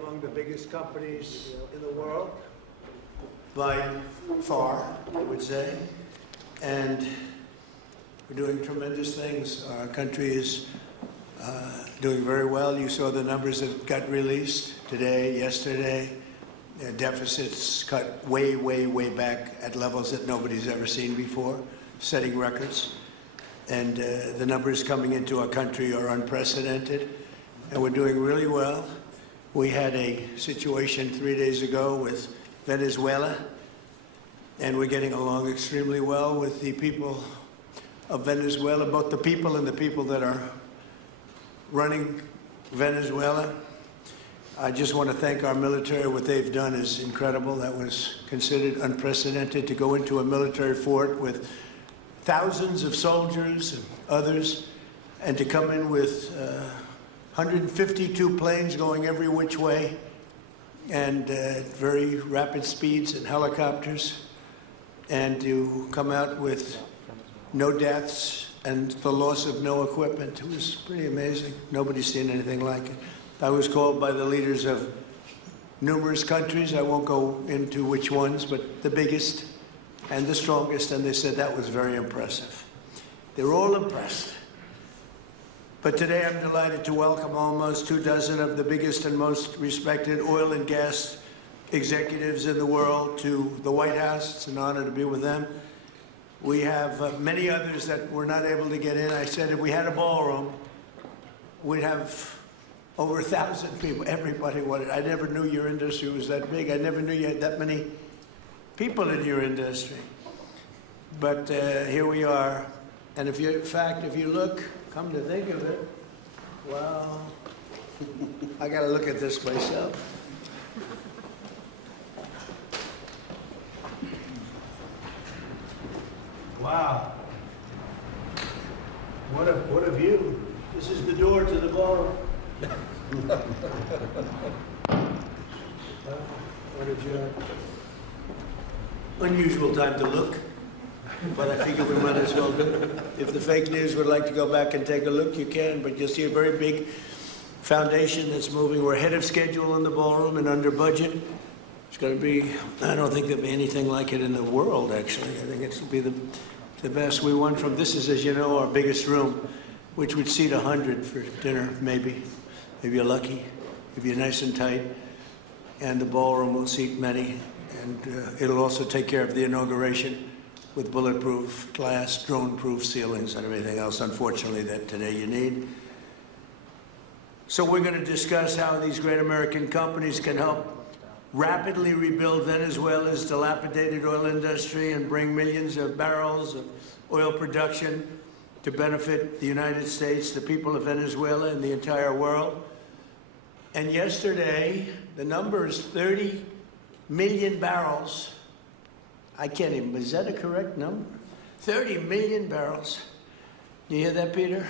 among the biggest companies in the world, by far, I would say. And we're doing tremendous things. Our country is doing very well. You saw the numbers that got released today, yesterday. Deficits cut way, way, way back at levels that nobody's ever seen before, setting records. And the numbers coming into our country are unprecedented. And we're doing really well. We had a situation 3 days ago with Venezuela, and we're getting along extremely well with the people of Venezuela, both the people and the people that are running Venezuela. I just want to thank our military. What they've done is incredible. That was considered unprecedented, to go into a military fort with thousands of soldiers and others, and to come in with 152 planes going every which way, and very rapid speeds, and helicopters, and to come out with no deaths and the loss of no equipment. It was pretty amazing. Nobody's seen anything like it. I was called by the leaders of numerous countries. I won't go into which ones, but the biggest and the strongest, and they said that was very impressive. They're all impressed. But today I'm delighted to welcome almost 24 of the biggest and most respected oil and gas executives in the world to the White House. It's an honor to be with them. We have many others that were not able to get in. I said if we had a ballroom, we'd have over 1,000 people. Everybody wanted. I never knew your industry was that big. I never knew you had that many people in your industry. But here we are. And if you, in fact, if you look, come to think of it, well, I got to look at this myself. Wow. What a view. This is the door to the ballroom. What a job. Unusual time to look, but I figure we might as well do it. If the fake news would like to go back and take a look, you can, but you'll see a very big foundation that's moving. We're ahead of schedule in the ballroom and under budget. It's going to be, I don't think there'll be anything like it in the world, actually. I think it's going to be the best. We won from, this is, as you know, our biggest room, which would seat 100 for dinner, maybe. If you're lucky, if you're nice and tight. And the ballroom will seat many. And it'll also take care of the inauguration with bulletproof glass, drone-proof ceilings, and everything else, unfortunately, that today you need. So we're going to discuss how these great American companies can help rapidly rebuild Venezuela's dilapidated oil industry and bring millions of barrels of oil production to benefit the United States, the people of Venezuela, and the entire world. And yesterday, the number is 30 million barrels. I can't even, is that a correct number? 30 million barrels. You hear that, Peter?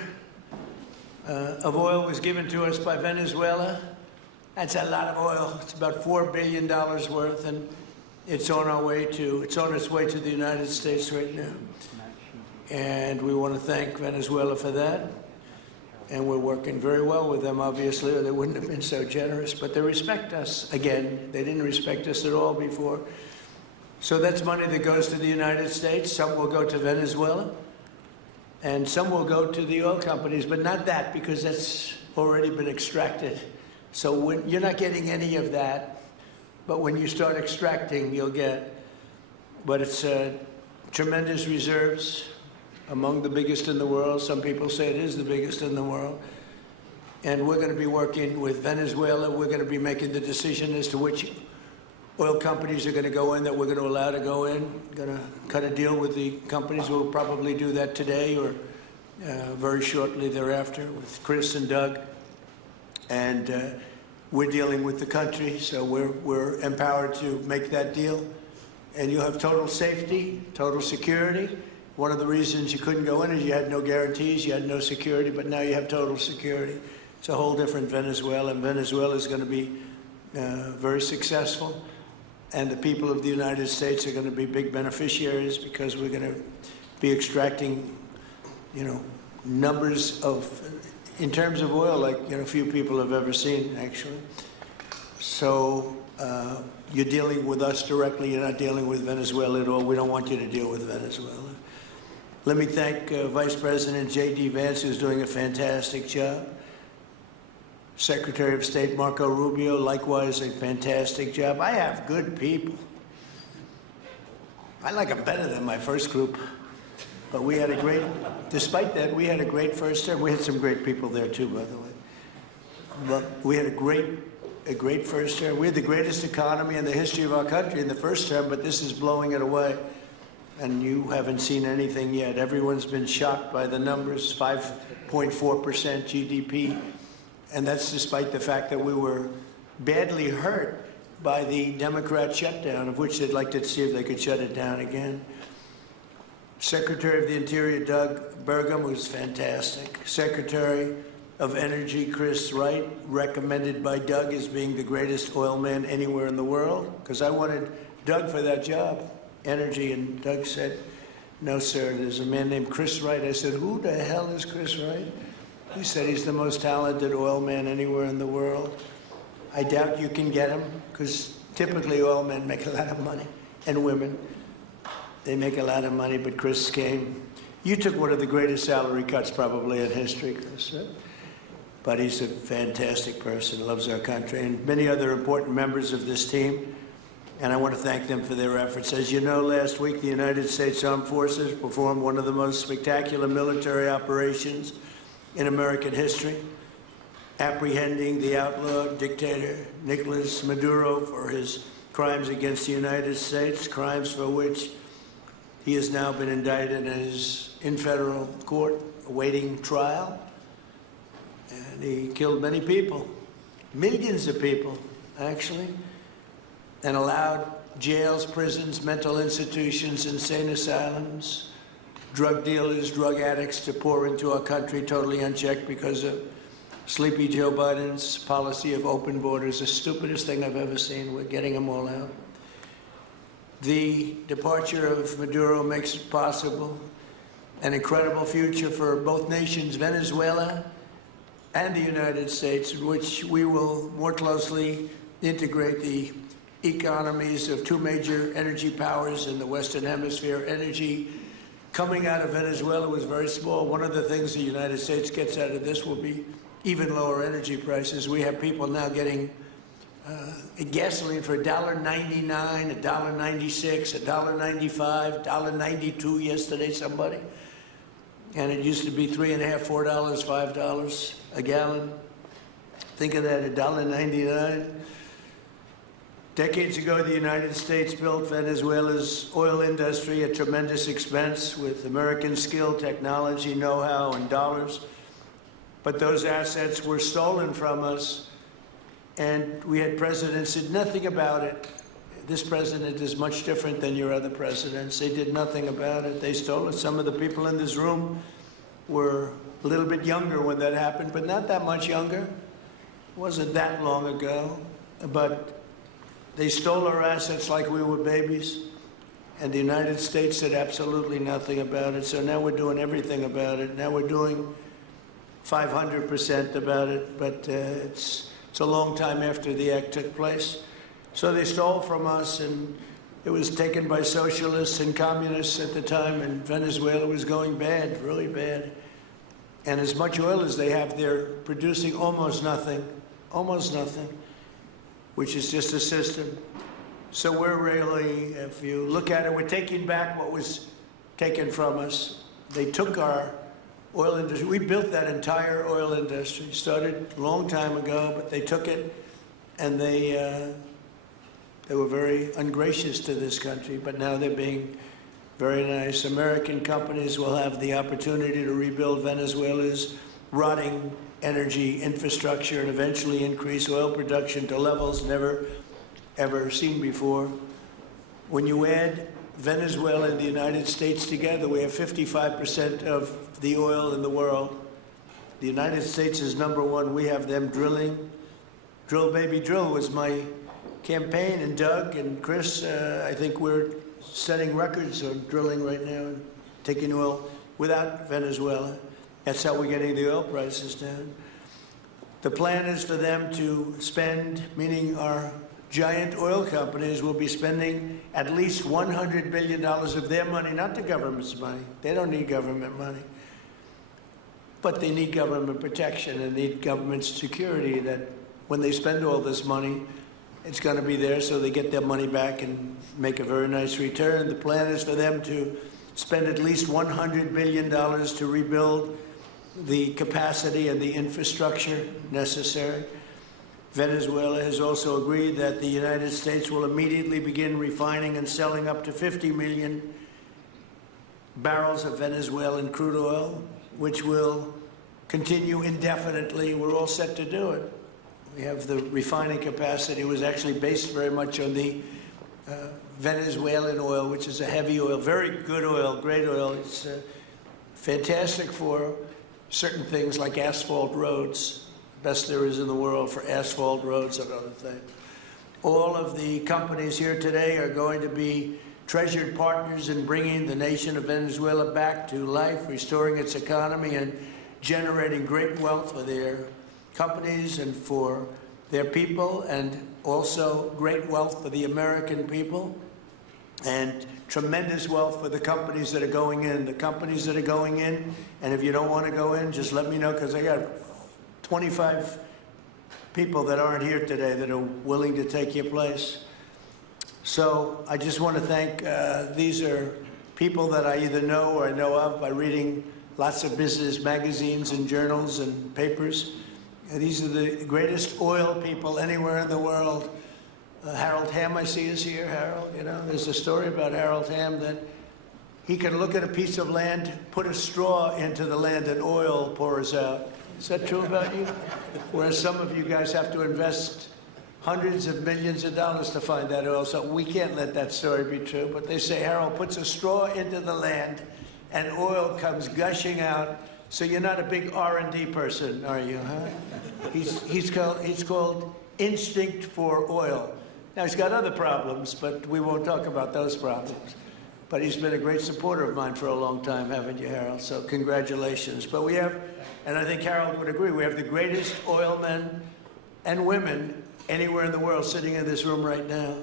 Of oil was given to us by Venezuela. That's a lot of oil. It's about $4 billion worth, and it's on its way to the United States right now. And we want to thank Venezuela for that. And we're working very well with them, obviously, or they wouldn't have been so generous. But they respect us again. They didn't respect us at all before. So that's money that goes to the United States. Some will go to Venezuela, and some will go to the oil companies, but not that, because that's already been extracted. So you're not getting any of that, but when you start extracting, you'll get. But it's tremendous reserves, among the biggest in the world. Some people say it is the biggest in the world. And we're going to be working with Venezuela. We're going to be making the decision as to which oil companies are going to go in, that we're going to allow to go in. Going to cut a deal with the companies. We'll probably do that today or very shortly thereafter with Chris and Doug. And we're dealing with the country, so we're empowered to make that deal. And you have total safety, total security. One of the reasons you couldn't go in is you had no guarantees, you had no security, but now you have total security. It's a whole different Venezuela, and Venezuela is going to be very successful. And the people of the United States are going to be big beneficiaries, because we're going to be extracting, numbers of, in terms of oil, like few people have ever seen, actually. So you're dealing with us directly. You're not dealing with Venezuela at all. We don't want you to deal with Venezuela. Let me thank Vice President J.D. Vance, who's doing a fantastic job. Secretary of State Marco Rubio, likewise a fantastic job. I have good people. I like them better than my first group. But we had a great, despite that, we had a great first term. We had some great people there too, by the way. But we had a great first term. We had the greatest economy in the history of our country in the first term, but this is blowing it away. And you haven't seen anything yet. Everyone's been shocked by the numbers, 5.4% GDP. And that's despite the fact that we were badly hurt by the Democrat shutdown, of which they'd like to see if they could shut it down again. Secretary of the Interior, Doug Burgum, was fantastic. Secretary of Energy, Chris Wright, recommended by Doug as being the greatest oil man anywhere in the world, because I wanted Doug for that job, energy, and Doug said, no, sir, there's a man named Chris Wright. I said, who the hell is Chris Wright? He said he's the most talented oil man anywhere in the world. I doubt you can get him, because typically oil men make a lot of money, and women. They make a lot of money, but Chris came. You took one of the greatest salary cuts probably in history, Chris. But he's a fantastic person, loves our country, and many other important members of this team. And I want to thank them for their efforts. As you know, last week, the United States Armed Forces performed one of the most spectacular military operations in American history, apprehending the outlaw dictator Nicolas Maduro for his crimes against the United States, crimes for which he has now been indicted and is in federal court awaiting trial. And he killed many people, millions of people, actually, and allowed jails, prisons, mental institutions, insane asylums, drug dealers, drug addicts to pour into our country totally unchecked because of Sleepy Joe Biden's policy of open borders, the stupidest thing I've ever seen. We're getting them all out. The departure of Maduro makes it possible an incredible future for both nations, Venezuela and the United States, in which we will more closely integrate the economies of two major energy powers in the Western Hemisphere. Energy coming out of Venezuela was very small. One of the things the United States gets out of this will be even lower energy prices. We have people now getting gasoline for $1.99, $1.96, $1.95, $1.92 yesterday, somebody. And it used to be $3.50, $4, $5 a gallon. Think of that, $1.99. Decades ago, the United States built Venezuela's oil industry at tremendous expense with American skill, technology, know-how, and dollars. But those assets were stolen from us, and we had presidents who did nothing about it. This president is much different than your other presidents. They did nothing about it. They stole it. Some of the people in this room were a little bit younger when that happened, but not that much younger. It wasn't that long ago. But they stole our assets like we were babies, and the United States did absolutely nothing about it. So now we're doing everything about it. Now we're doing 500% about it, but it's a long time after the act took place. So they stole from us, and it was taken by socialists and communists at the time, and Venezuela was going bad, really bad. And as much oil as they have, they're producing almost nothing, which is just a system. So we're really, if you look at it, we're taking back what was taken from us. They took our oil industry. We built that entire oil industry. Started a long time ago, but they took it, and they were very ungracious to this country, but now they're being very nice. American companies will have the opportunity to rebuild Venezuela's rotting energy infrastructure and eventually increase oil production to levels never, ever seen before. When you add Venezuela and the United States together, we have 55% of the oil in the world. The United States is #1. We have them drilling. Drill, baby, drill was my campaign, and Doug and Chris, I think we're setting records on drilling right now and taking oil without Venezuela. That's how we're getting the oil prices down. The plan is for them to spend, meaning our giant oil companies will be spending at least $100 billion of their money, not the government's money. They don't need government money. But they need government protection and need government security that when they spend all this money, it's going to be there so they get their money back and make a very nice return. The plan is for them to spend at least $100 billion to rebuild the capacity and the infrastructure necessary. Venezuela has also agreed that the United States will immediately begin refining and selling up to 50 million barrels of Venezuelan crude oil, which will continue indefinitely. We're all set to do it. We have the refining capacity. It was actually based very much on the Venezuelan oil, which is a heavy oil, very good oil, great oil. It's fantastic for certain things like asphalt roads, best there is in the world for asphalt roads and other things. All of the companies here today are going to be treasured partners in bringing the nation of Venezuela back to life, restoring its economy and generating great wealth for their companies and for their people, and also great wealth for the American people, and tremendous wealth for the companies that are going in. The companies that are going in, and if you don't want to go in, just let me know, because I got 25 people that aren't here today that are willing to take your place. So I just want to thank, these are people that I either know or I know of by reading lots of business magazines and journals and papers. These are the greatest oil people anywhere in the world. Harold Hamm, I see, is here. Harold, you know, there's a story about Harold Hamm that he can look at a piece of land, put a straw into the land, and oil pours out. Is that true about you? Whereas some of you guys have to invest hundreds of millions of dollars to find that oil, so we can't let that story be true. But they say Harold puts a straw into the land, and oil comes gushing out. So you're not a big R&D person, are you, huh? He's called Instinct for Oil. Now, he's got other problems, but we won't talk about those problems. But he's been a great supporter of mine for a long time, haven't you, Harold? So congratulations. But we have, and I think Harold would agree, we have the greatest oil men and women anywhere in the world sitting in this room right now.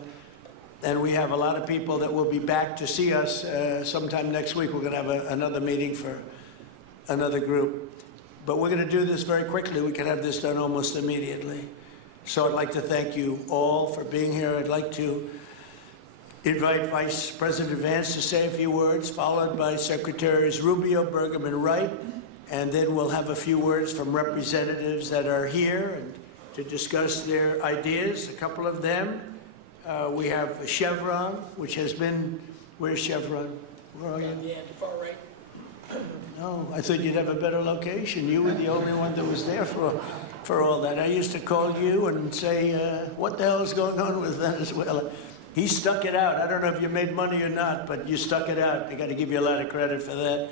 And we have a lot of people that will be back to see us sometime next week. We're going to have another meeting for another group. But we're going to do this very quickly. We can have this done almost immediately. So I'd like to thank you all for being here. I'd like to invite Vice President Vance to say a few words, followed by Secretaries Rubio, Bergam, and Wright. And then we'll have a few words from representatives that are here and to discuss their ideas, a couple of them. We have Chevron, which has been, where's Chevron? Where are you? Yeah, the far right. No, I thought you'd have a better location. You were the only one that was there for all that. I used to call you and say, what the hell is going on with Venezuela? He stuck it out. I don't know if you made money or not, but you stuck it out. I got to give you a lot of credit for that.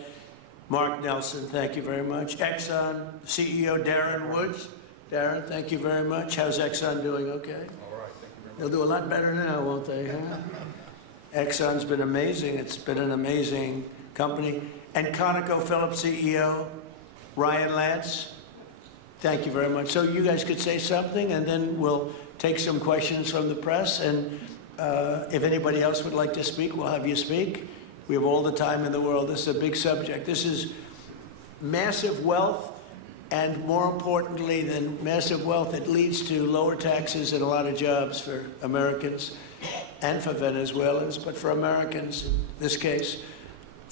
Mark Nelson, thank you very much. Exxon CEO Darren Woods. Darren, thank you very much. How's Exxon doing? Okay? All right, thank you very much. They'll do a lot better now, won't they? Huh? Exxon's been amazing. It's been an amazing company. And ConocoPhillips CEO Ryan Lance, thank you very much. So you guys could say something, and then we'll take some questions from the press. And if anybody else would like to speak, we'll have you speak. We have all the time in the world. This is a big subject. This is massive wealth, and more importantly than massive wealth, it leads to lower taxes and a lot of jobs for Americans and for Venezuelans, but for Americans in this case.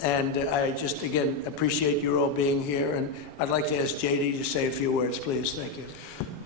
And I just, again, appreciate you all being here. And I'd like to ask JD to say a few words, please. Thank you.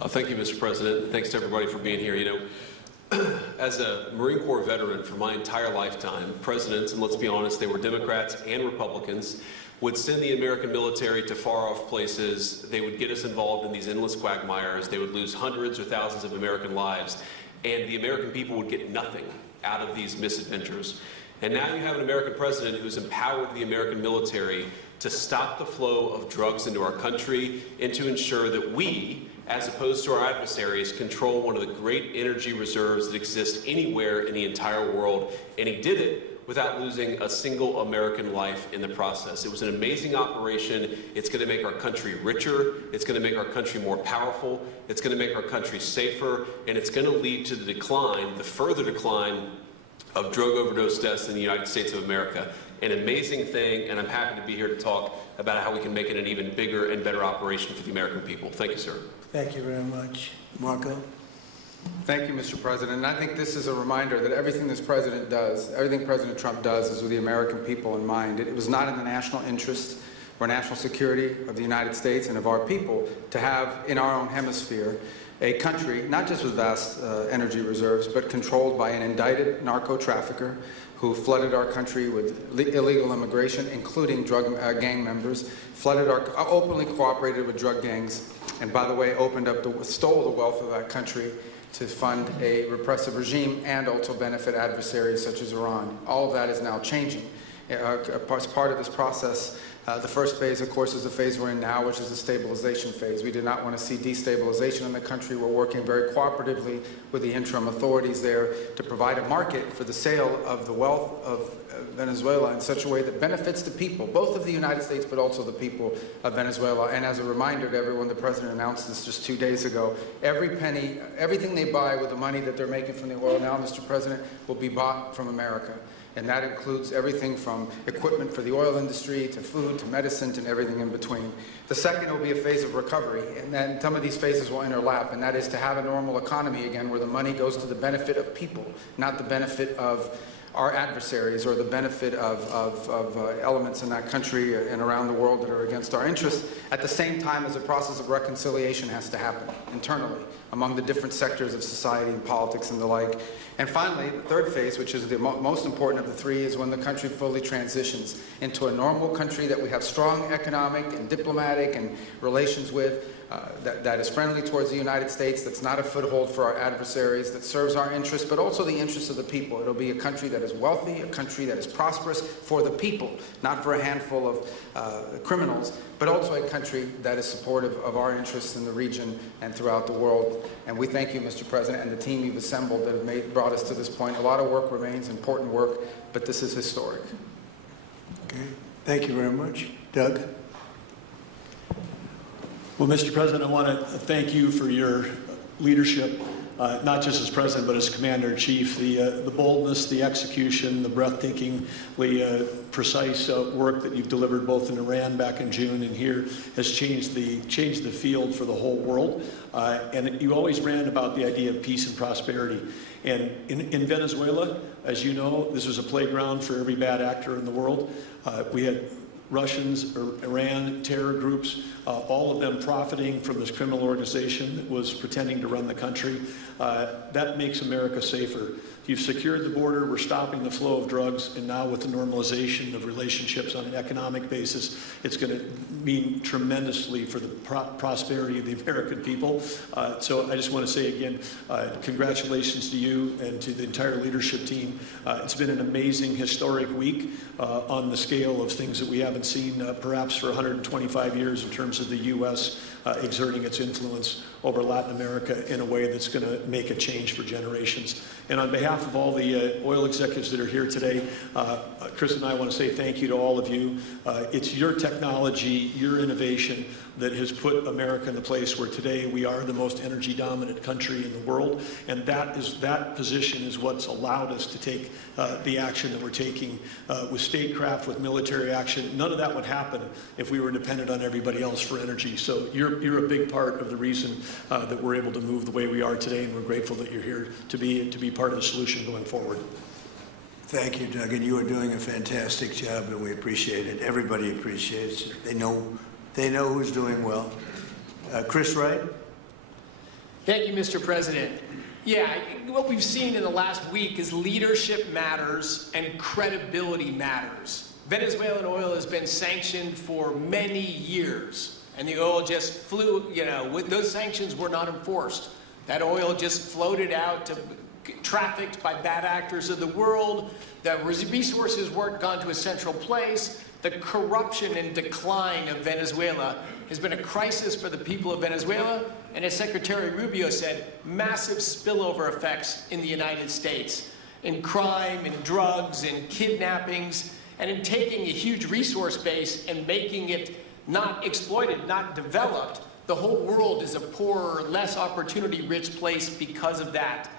Thank you, Mr. President. Thanks to everybody for being here. You know, as a Marine Corps veteran for my entire lifetime, presidents, and let's be honest, they were Democrats and Republicans, would send the American military to far-off places. They would get us involved in these endless quagmires. They would lose hundreds or thousands of American lives. And the American people would get nothing out of these misadventures. And now you have an American president who's empowered the American military to stop the flow of drugs into our country and to ensure that we, as opposed to our adversaries, control one of the great energy reserves that exist anywhere in the entire world. And he did it without losing a single American life in the process. It was an amazing operation. It's going to make our country richer. It's going to make our country more powerful. It's going to make our country safer. And it's going to lead to the decline, the further decline of drug overdose deaths in the United States of America. An amazing thing, and I'm happy to be here to talk about how we can make it an even bigger and better operation for the American people. Thank you, sir. Thank you very much. Marco? Thank you, Mr. President. And I think this is a reminder that everything this president does, everything President Trump does is with the American people in mind. It was not in the national interest or national security of the United States and of our people to have in our own hemisphere a country, not just with vast energy reserves, but controlled by an indicted narco-trafficker who flooded our country with illegal immigration, including drug gang members, openly cooperated with drug gangs, and by the way, stole the wealth of that country to fund a repressive regime and also benefit adversaries such as Iran. All of that is now changing. As part of this process, the first phase, of course, is the phase we're in now, which is the stabilization phase. We do not want to see destabilization in the country. We're working very cooperatively with the interim authorities there to provide a market for the sale of the wealth of Venezuela in such a way that benefits the people, both of the United States, but also the people of Venezuela. And as a reminder to everyone, the President announced this just 2 days ago. Every penny, everything they buy with the money that they're making from the oil now, Mr. President, will be bought from America. And that includes everything from equipment for the oil industry to food to medicine and everything in between. The second will be a phase of recovery, and then some of these phases will interlap, and that is to have a normal economy again where the money goes to the benefit of people, not the benefit of our adversaries or the benefit of elements in that country and around the world that are against our interests, at the same time as a process of reconciliation has to happen internally among the different sectors of society and politics and the like. And finally, the third phase, which is the most important of the three, is when the country fully transitions into a normal country that we have strong economic and diplomatic and relations with, that is friendly towards the United States, that's not a foothold for our adversaries, that serves our interests, but also the interests of the people. It'll be a country that is wealthy, a country that is prosperous for the people, not for a handful of criminals, but also a country that is supportive of our interests in the region and throughout the world. And we thank you, Mr. President, and the team you've assembled that have brought us to this point. A lot of work remains, important work, but this is historic. Okay. Thank you very much. Doug? Well, Mr. President, I want to thank you for your leadership, not just as President, but as Commander-in-Chief. The boldness, the execution, the breathtakingly precise work that you've delivered both in Iran back in June and here has changed the field for the whole world. And you always ran about the idea of peace and prosperity. And in Venezuela, as you know, this was a playground for every bad actor in the world. We had Russians, or Iran, terror groups, all of them profiting from this criminal organization that was pretending to run the country. That makes America safer. You've secured the border, we're stopping the flow of drugs, and now with the normalization of relationships on an economic basis, it's going to mean tremendously for the prosperity of the American people. So I just want to say again, congratulations to you and to the entire leadership team. It's been an amazing, historic week on the scale of things that we haven't seen perhaps for 125 years in terms of the U.S. Exerting its influence over Latin America in a way that's going to make a change for generations. And on behalf of all the oil executives that are here today, Chris and I want to say thank you to all of you. It's your technology, your innovation that has put America in the place where today we are the most energy dominant country in the world. And that position is what's allowed us to take the action that we're taking with statecraft, with military action. None of that would happen if we were dependent on everybody else for energy. So you're a big part of the reason that we're able to move the way we are today, and we're grateful that you're here to be part of the solution going forward. Thank you, Doug, and you are doing a fantastic job, and we appreciate it. Everybody appreciates it. They know who's doing well. Chris Wright? Thank you, Mr. President. Yeah, what we've seen in the last week is leadership matters and credibility matters. Venezuelan oil has been sanctioned for many years, and the oil just flew, those sanctions were not enforced. That oil just floated out to trafficked by bad actors of the world. The resources weren't gone to a central place. The corruption and decline of Venezuela has been a crisis for the people of Venezuela, and as Secretary Rubio said, massive spillover effects in the United States. in crime, in drugs, in kidnappings, and in taking a huge resource base and making it not exploited, not developed. The whole world is a poorer, less opportunity-rich place because of that.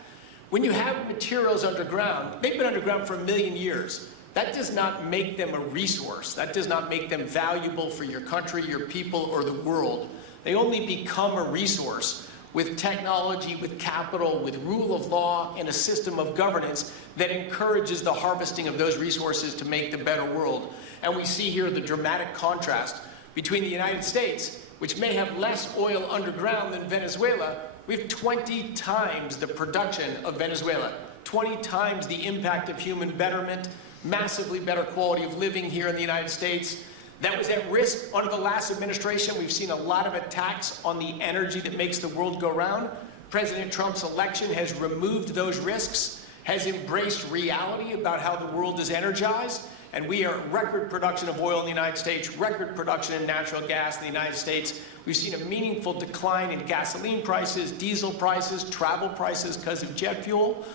When you have materials underground, they've been underground for 1 million years. That does not make them a resource. That does not make them valuable for your country, your people, or the world. They only become a resource with technology, with capital, with rule of law, and a system of governance that encourages the harvesting of those resources to make the better world. And we see here the dramatic contrast between the United States, which may have less oil underground than Venezuela. We have 20 times the production of Venezuela, 20 times the impact of human betterment, massively better quality of living here in the United States. That was at risk under the last administration. We've seen a lot of attacks on the energy that makes the world go round. President Trump's election has removed those risks, has embraced reality about how the world is energized, and we are record production of oil in the United States, record production in natural gas in the United States. We've seen a meaningful decline in gasoline prices, diesel prices, travel prices because of jet fuel.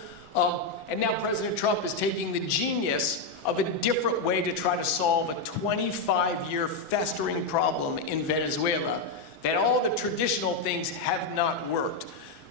And now President Trump is taking the genius of a different way to try to solve a 25-year festering problem in Venezuela, that all the traditional things have not worked,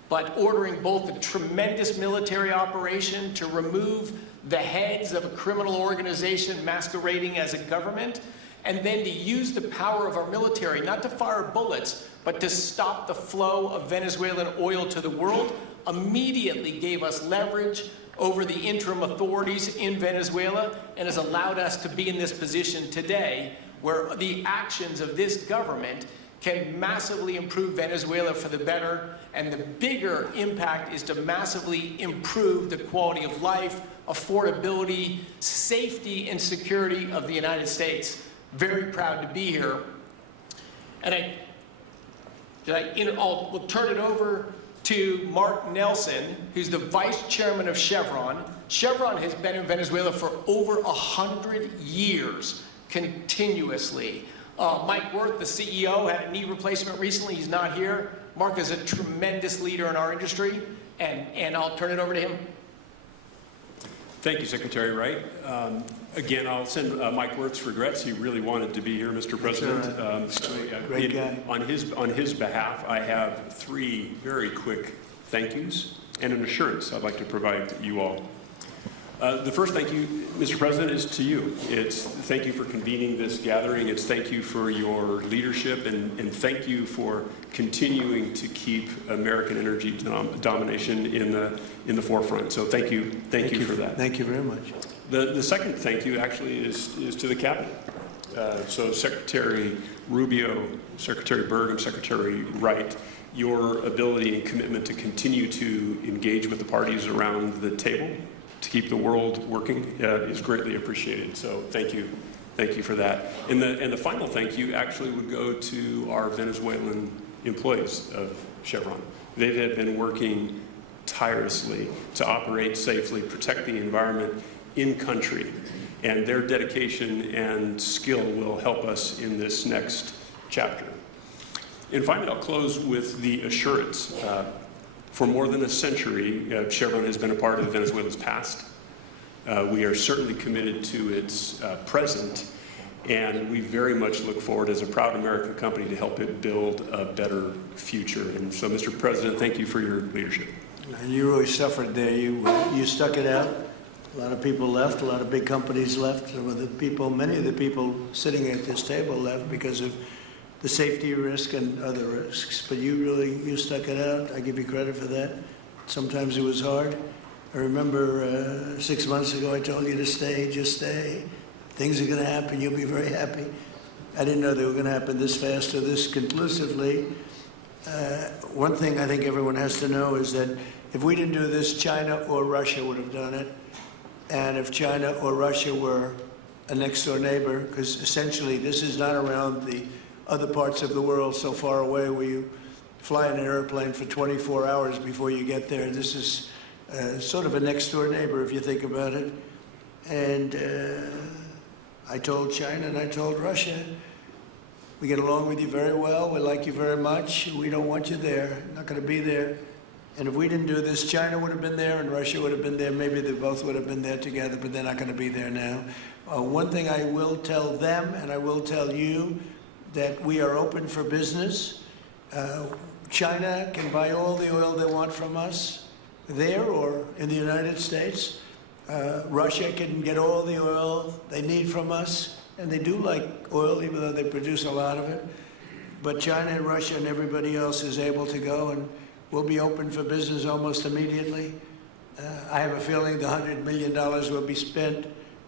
but ordering both a tremendous military operation to remove the heads of a criminal organization masquerading as a government, and then to use the power of our military, not to fire bullets, but to stop the flow of Venezuelan oil to the world, immediately gave us leverage over the interim authorities in Venezuela and has allowed us to be in this position today where the actions of this government can massively improve Venezuela for the better, and the bigger impact is to massively improve the quality of life, affordability, safety, and security of the United States. Very proud to be here. And we'll turn it over to Mark Nelson, who's the vice chairman of Chevron. Chevron has been in Venezuela for over 100 years, continuously. Mike Wirth, the CEO, had a knee replacement recently. He's not here. Mark is a tremendous leader in our industry, and I'll turn it over to him. Thank you, Secretary Wright. Again, I'll send Mike Wirth's regrets. He really wanted to be here, Mr. President. Great guy. On his behalf, I have 3 very quick thank yous and an assurance I'd like to provide to you all. The first thank you, Mr. President, is to you. It's thank you for convening this gathering. It's thank you for your leadership, and thank you for continuing to keep American energy domination in the forefront. So thank you for that. Thank you very much. The second thank you actually is to the cabinet. So Secretary Rubio, Secretary Berg, and Secretary Wright, your ability and commitment to continue to engage with the parties around the table to keep the world working is greatly appreciated. So thank you for that. And the final thank you actually would go to our Venezuelan employees of Chevron. They have been working tirelessly to operate safely, protect the environment in country, and their dedication and skill will help us in this next chapter. And finally, I'll close with the assurance. For more than a century, Chevron has been a part of Venezuela's past. We are certainly committed to its present, and we very much look forward as a proud American company to help it build a better future. And so, Mr. President, thank you for your leadership. And you really suffered there. You stuck it out. A lot of people left. A lot of big companies left. Many of the people sitting at this table left because of the safety risk and other risks. But you stuck it out. I give you credit for that. Sometimes it was hard. I remember 6 months ago I told you to stay, just stay. Things are going to happen. You'll be very happy. I didn't know they were going to happen this fast or this conclusively. One thing I think everyone has to know is that if we didn't do this, China or Russia would have done it. And if China or Russia were a next-door neighbor, because essentially this is not around the other parts of the world so far away where you fly in an airplane for 24 hours before you get there. This is sort of a next-door neighbor if you think about it. And I told China and I told Russia, we get along with you very well, we like you very much, we don't want you there, not going to be there. And if we didn't do this, China would have been there and Russia would have been there. Maybe they both would have been there together, but they're not going to be there now. One thing I will tell them, and I will tell you, that we are open for business. China can buy all the oil they want from us there or in the United States. Russia can get all the oil they need from us, and they do like oil, even though they produce a lot of it. But China and Russia and everybody else is able to go, and we'll be open for business almost immediately. I have a feeling the $100 million will be spent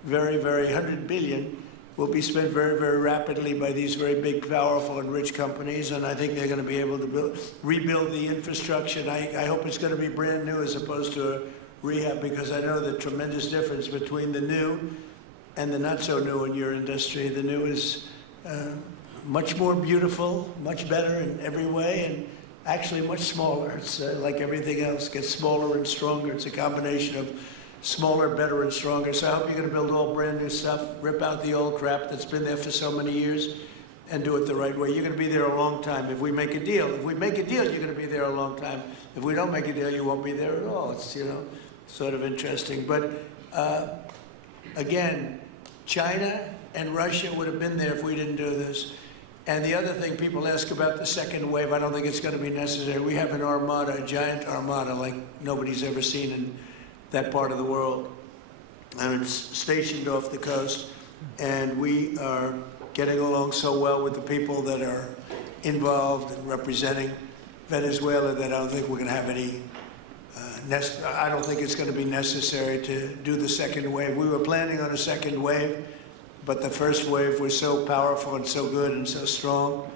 $100 billion will be spent very, very rapidly by these very big, powerful, and rich companies, and I think they're going to be able to rebuild the infrastructure. And I hope it's going to be brand new as opposed to a rehab, because I know the tremendous difference between the new and the not so new in your industry. The new is much more beautiful, much better in every way, and actually much smaller. It's like everything else, gets smaller and stronger. It's a combination of smaller, better, and stronger. So I hope you're going to build all brand new stuff, rip out the old crap that's been there for so many years, and do it the right way. You're going to be there a long time if we make a deal. If we make a deal, you're going to be there a long time. If we don't make a deal, you won't be there at all. It's, you know, sort of interesting. But again, China and Russia would have been there if we didn't do this. And the other thing people ask about the second wave, I don't think it's going to be necessary. We have an armada, a giant armada like nobody's ever seen in that part of the world. And it's stationed off the coast. And we are getting along so well with the people that are involved in representing Venezuela that I don't think we're going to have any, I don't think it's going to be necessary to do the second wave. We were planning on a second wave, but the first wave was so powerful and so good and so strong.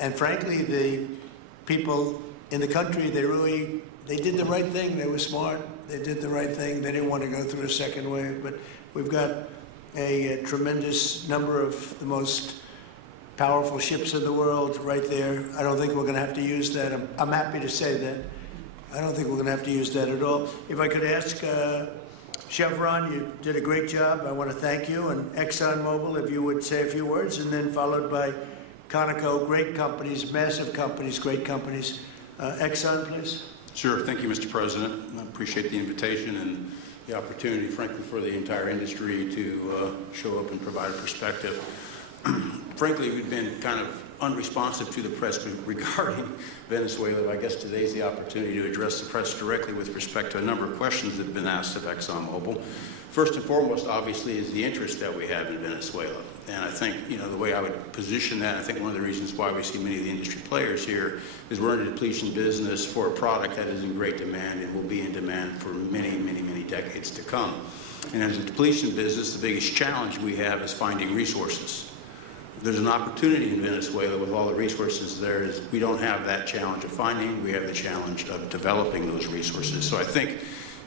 And frankly, the people in the country, they did the right thing. They were smart. They did the right thing. They didn't want to go through a second wave. But we've got a tremendous number of the most powerful ships in the world right there. I don't think we're going to have to use that. I'm happy to say that. I don't think we're going to have to use that at all. If I could ask Chevron, you did a great job. I want to thank you. And ExxonMobil, if you would say a few words, and then followed by Conoco, great companies, massive companies, great companies. Exxon, please. Sure. Thank you, Mr. President. I appreciate the invitation and the opportunity, frankly, for the entire industry to show up and provide a perspective. Frankly, we've been kind of unresponsive to the press regarding Venezuela. I guess today's the opportunity to address the press directly with respect to a number of questions that have been asked of ExxonMobil. First and foremost, obviously, is the interest that we have in Venezuela. And I think, you know, the way I would position that, I think one of the reasons why we see many of the industry players here is we're in a depletion business for a product that is in great demand and will be in demand for many, many, many decades to come. And as a depletion business, the biggest challenge we have is finding resources. There's an opportunity in Venezuela with all the resources there. Is we don't have that challenge of finding, we have the challenge of developing those resources. So I think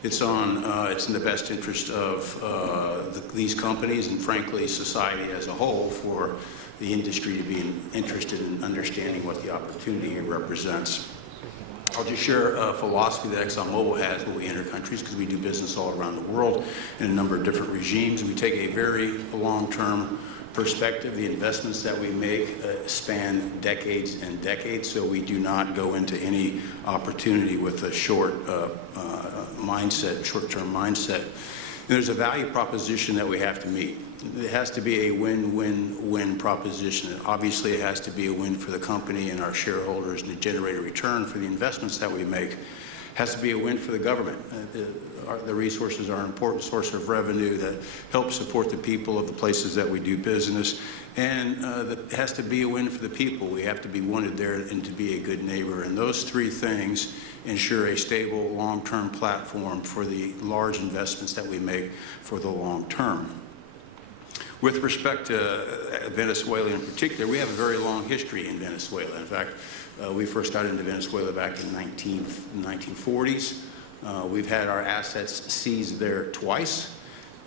it's in the best interest of these companies and, frankly, society as a whole for the industry to be interested in understanding what the opportunity here represents. I'll just share a philosophy that ExxonMobil has when we enter countries, because we do business all around the world in a number of different regimes. We take a very long-term perspective. The investments that we make span decades and decades, so we do not go into any opportunity with a short-term mindset. And there's a value proposition that we have to meet. It has to be a win-win-win proposition. Obviously, it has to be a win for the company and our shareholders and to generate a return for the investments that we make. It has to be a win for the government. The resources are an important source of revenue that helps support the people of the places that we do business. And it has to be a win for the people. We have to be wanted there and to be a good neighbor. And those three things ensure a stable, long-term platform for the large investments that we make for the long term. With respect to Venezuela in particular, we have a very long history in Venezuela. In fact, we first got into Venezuela back in the 1940s. We've had our assets seized there twice.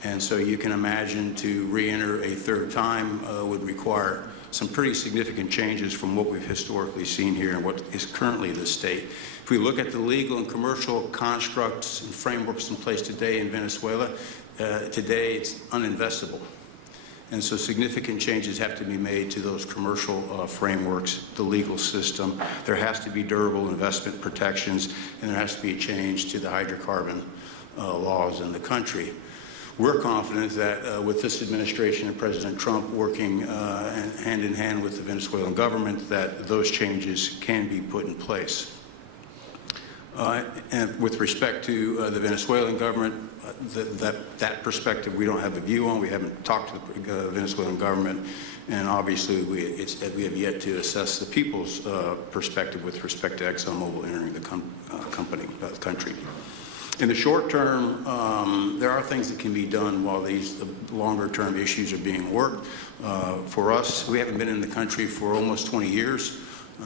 And so you can imagine to re-enter a third time would require some pretty significant changes from what we've historically seen here and what is currently the state. If we look at the legal and commercial constructs and frameworks in place today in Venezuela, today it's uninvestable. And so significant changes have to be made to those commercial frameworks, the legal system. There has to be durable investment protections, and there has to be a change to the hydrocarbon laws in the country. We're confident that with this administration and President Trump working hand in hand with the Venezuelan government, that those changes can be put in place. And with respect to the Venezuelan government, that perspective we don't have a view on. We haven't talked to the Venezuelan government, and obviously we have yet to assess the people's perspective with respect to ExxonMobil entering the country. In the short term, there are things that can be done while the longer-term issues are being worked. For us, we haven't been in the country for almost 20 years.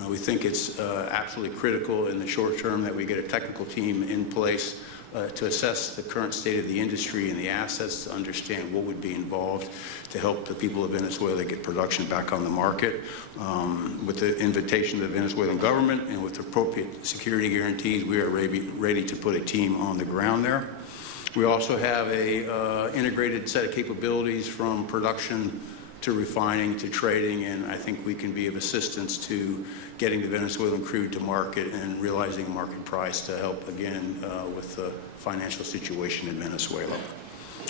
We think it's absolutely critical in the short term that we get a technical team in place to assess the current state of the industry and the assets, to understand what would be involved to help the people of Venezuela get production back on the market. With the invitation of the Venezuelan government and with appropriate security guarantees, we are ready to put a team on the ground there. We also have a integrated set of capabilities from production to refining to trading, and I think we can be of assistance to getting the Venezuelan crude to market and realizing a market price to help, again, with the financial situation in Venezuela.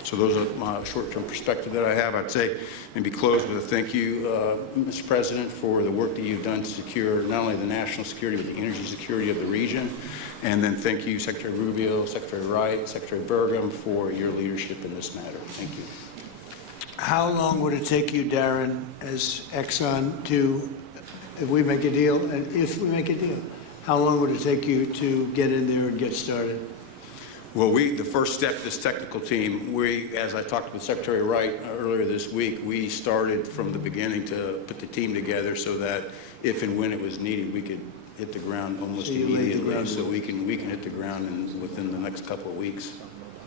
So those are my short-term perspective that I have. I'd say maybe close with a thank you, Mr. President, for the work that you've done to secure not only the national security, but the energy security of the region. And then thank you, Secretary Rubio, Secretary Wright, Secretary Burgum, for your leadership in this matter. Thank you. How long would it take you, Darren, as Exxon to, if we make a deal, how long would it take you to get in there and get started? Well, the first step, this technical team, as I talked with Secretary Wright earlier this week, we started from the beginning to put the team together so that if and when it was needed, we could hit the ground almost immediately. So we can hit the ground within the next couple of weeks.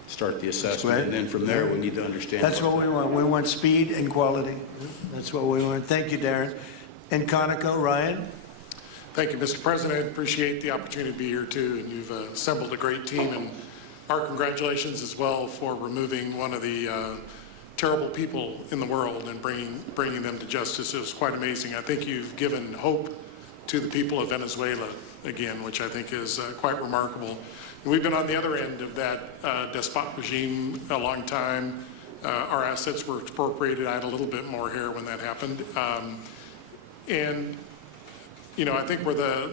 Start the assessment, and then from there we need to understand. That's what we want. We want speed and quality. That's what we want. Thank you, Darren. And Conoco, Ryan? Thank you, Mr. President. Appreciate the opportunity to be here too, and you've assembled a great team. And our congratulations as well for removing one of the terrible people in the world and bringing them to justice. It was quite amazing. I think you've given hope to the people of Venezuela again, which I think is quite remarkable. We've been on the other end of that despot regime a long time. Our assets were expropriated. I had a little bit more hair when that happened. And, you know, I think we're the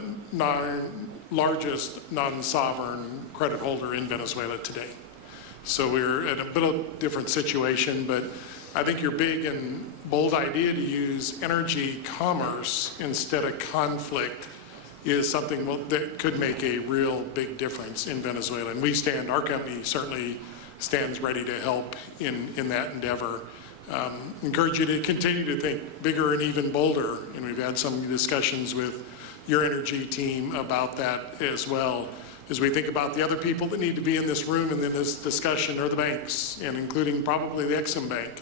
largest non-sovereign credit holder in Venezuela today. So we're in a bit of a different situation, but I think your big and bold idea to use energy commerce instead of conflict is something that could make a real big difference in Venezuela. And our company certainly stands ready to help in that endeavor. Encourage you to continue to think bigger and even bolder. And we've had some discussions with your energy team about that as well. As we think about the other people that need to be in this room and in this discussion are the banks, and including probably the Exim Bank,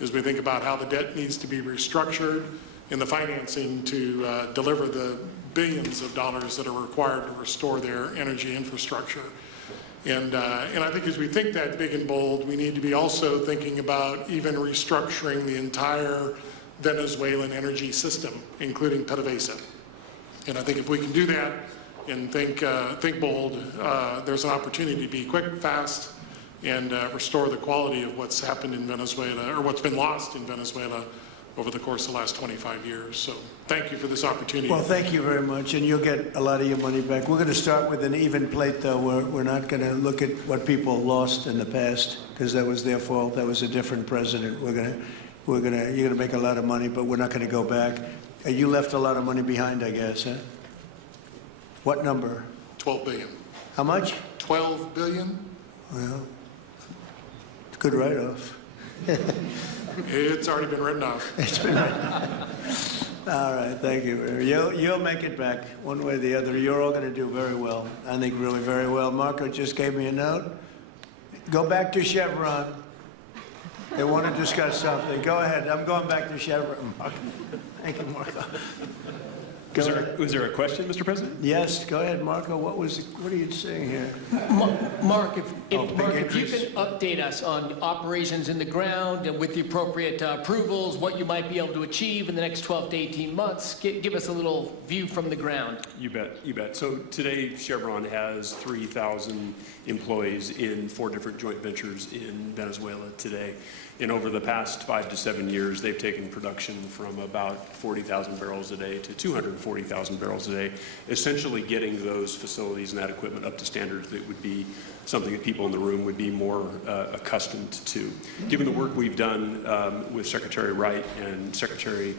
as we think about how the debt needs to be restructured and the financing to deliver the billions of dollars that are required to restore their energy infrastructure. And I think as we think that big and bold, we need to be also thinking about even restructuring the entire Venezuelan energy system, including PDVSA. And I think if we can do that and think bold, there's an opportunity to be quick, fast, and restore the quality of what's happened in Venezuela, or what's been lost in Venezuela over the course of the last 25 years. So thank you for this opportunity. Well, thank you very much, and you'll get a lot of your money back. We're going to start with an even plate, though. We're not going to look at what people lost in the past, because that was their fault. That was a different president. You're going to make a lot of money, but we're not going to go back. You left a lot of money behind, I guess, huh? What number? 12 billion. How much? 12 billion? Well, it's a good write-off. It's already been written off. It's been all right, thank you. You'll make it back one way or the other. You're all going to do very well. I think really very well. Marco just gave me a note. Go back to Chevron. They want to discuss something. Go ahead. I'm going back to Chevron. Marco. Thank you, Marco. Was there a question, Mr. President? Yes, go ahead, Marco. What are you saying here? Mark, if you increase. can update us on operations in the ground and with the appropriate approvals, what you might be able to achieve in the next 12 to 18 months, give us a little view from the ground. You bet, you bet. So today, Chevron has 3,000 employees in 4 different joint ventures in Venezuela today. And over the past 5 to 7 years, they've taken production from about 40,000 barrels a day to 240,000 barrels a day, essentially getting those facilities and that equipment up to standards that would be something that people in the room would be more accustomed to. Given the work we've done with Secretary Wright and Secretary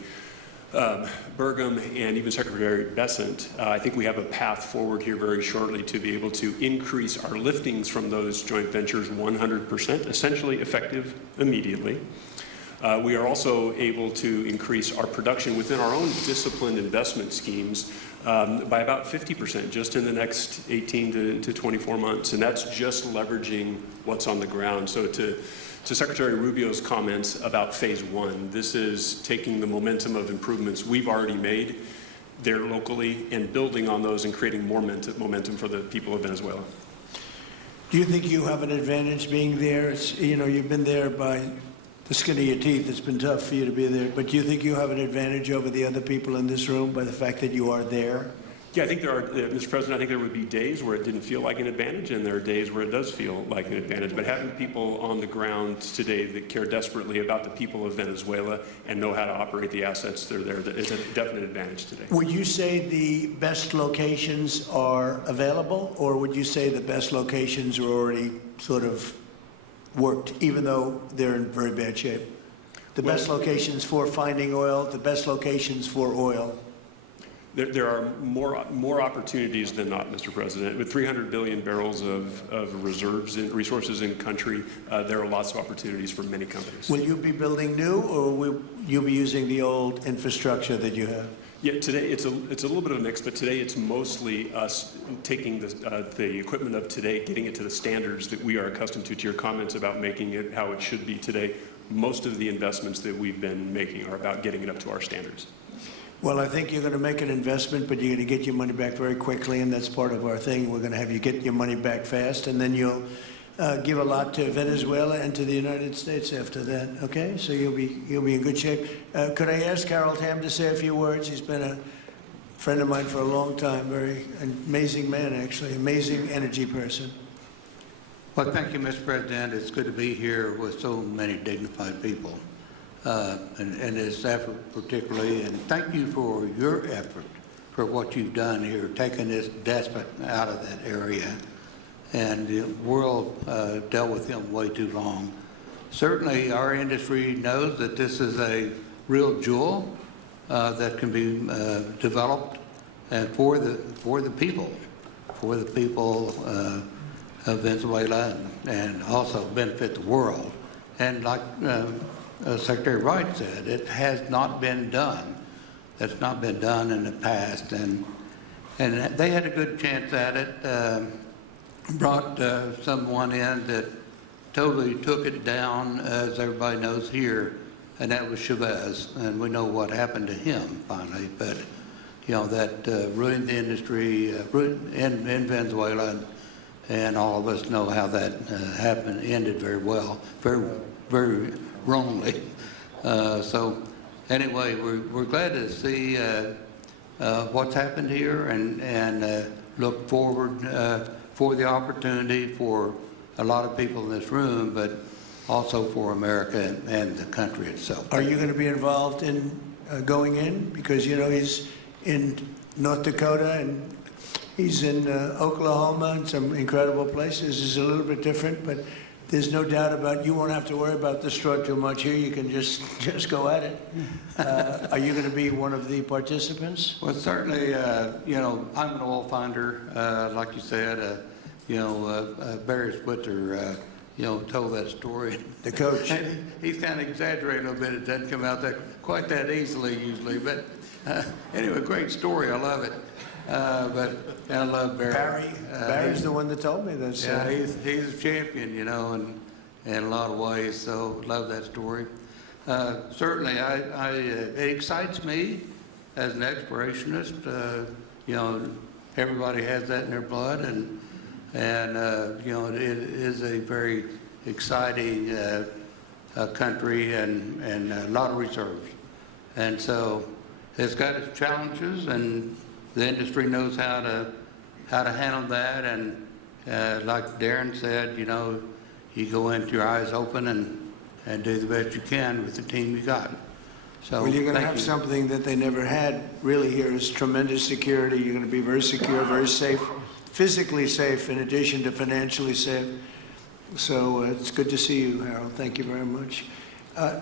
Burgum and even Secretary Bessent, I think we have a path forward here very shortly to be able to increase our liftings from those joint ventures 100%, essentially effective immediately. We are also able to increase our production within our own disciplined investment schemes by about 50% just in the next 18 to 24 months, and that's just leveraging what's on the ground. So to Secretary Rubio's comments about phase 1, this is taking the momentum of improvements we've already made there locally and building on those and creating more momentum for the people of Venezuela. Do you think you have an advantage being there? You've been there by the skin of your teeth. It's been tough for you to be there. But do you think you have an advantage over the other people in this room by the fact that you are there? Yeah, I think there are, Mr. President, I think there would be days where it didn't feel like an advantage, and there are days where it does feel like an advantage. But having people on the ground today that care desperately about the people of Venezuela and know how to operate the assets that are there, that is a definite advantage today. Would you say the best locations are available, or would you say the best locations are already sort of worked, even though they're in very bad shape? The best locations for finding oil, the best locations for oil. There are more opportunities than not, Mr. President. With 300 billion barrels of reserves and resources in country, there are lots of opportunities for many companies. Will you be building new, or will you be using the old infrastructure that you have? Yeah, today it's a little bit of a mix, but today it's mostly us taking the equipment of today, getting it to the standards that we are accustomed to. To your comments about making it how it should be today, most of the investments that we've been making are about getting it up to our standards. Well, I think you're going to make an investment, but you're going to get your money back very quickly, and that's part of our thing. We're going to have you get your money back fast, and then you'll give a lot to Venezuela and to the United States after that. Okay, so you'll be in good shape. Could I ask Harold Hamm to say a few words? He's been a friend of mine for a long time. Very amazing man, actually, amazing energy person. Well, thank you, Mr. President. It's good to be here with so many dignified people. And this effort particularly, and thank you for your effort for what you've done here, taking this despot out of that area. And the world dealt with him way too long. Certainly our industry knows that this is a real jewel that can be developed for the people of Venezuela, and also benefit the world. And like Secretary Wright said, it has not been done. That's not been done in the past, and they had a good chance at it. Brought someone in that totally took it down, as everybody knows here, and that was Chavez, and we know what happened to him finally. But that ruined the industry in Venezuela, and all of us know how that happened, ended very well, very wrongly. So anyway, we're glad to see what's happened here, and look forward for the opportunity for a lot of people in this room, but also for America and the country itself. Are you going to be involved in going in? Because he's in North Dakota and he's in Oklahoma and some incredible places. It's a little bit different, but there's no doubt about you won't have to worry about the straw too much here. You can just go at it. Are you going to be one of the participants? Well, certainly, I'm an oil finder, like you said. Barry Switzer, told that story. The coach. And he's kind of exaggerating a little bit. It doesn't come out quite that easily usually. But anyway, great story. I love it. But I love Barry. Barry's the one that told me this. Yeah, he's a champion, in a lot of ways. So love that story. Certainly, it excites me as an explorationist, you know, everybody has that in their blood, and you know, it is a very exciting country and a lot of reserves. And so it's got its challenges, and the industry knows how to handle that. And like Darren said, you know, you go into your eyes open and do the best you can with the team you got. So Well, you're going to thank have you. something that they never had really here is tremendous security. You're going to be very secure, very safe, physically safe in addition to financially safe. So it's good to see you, Harold. Thank you very much.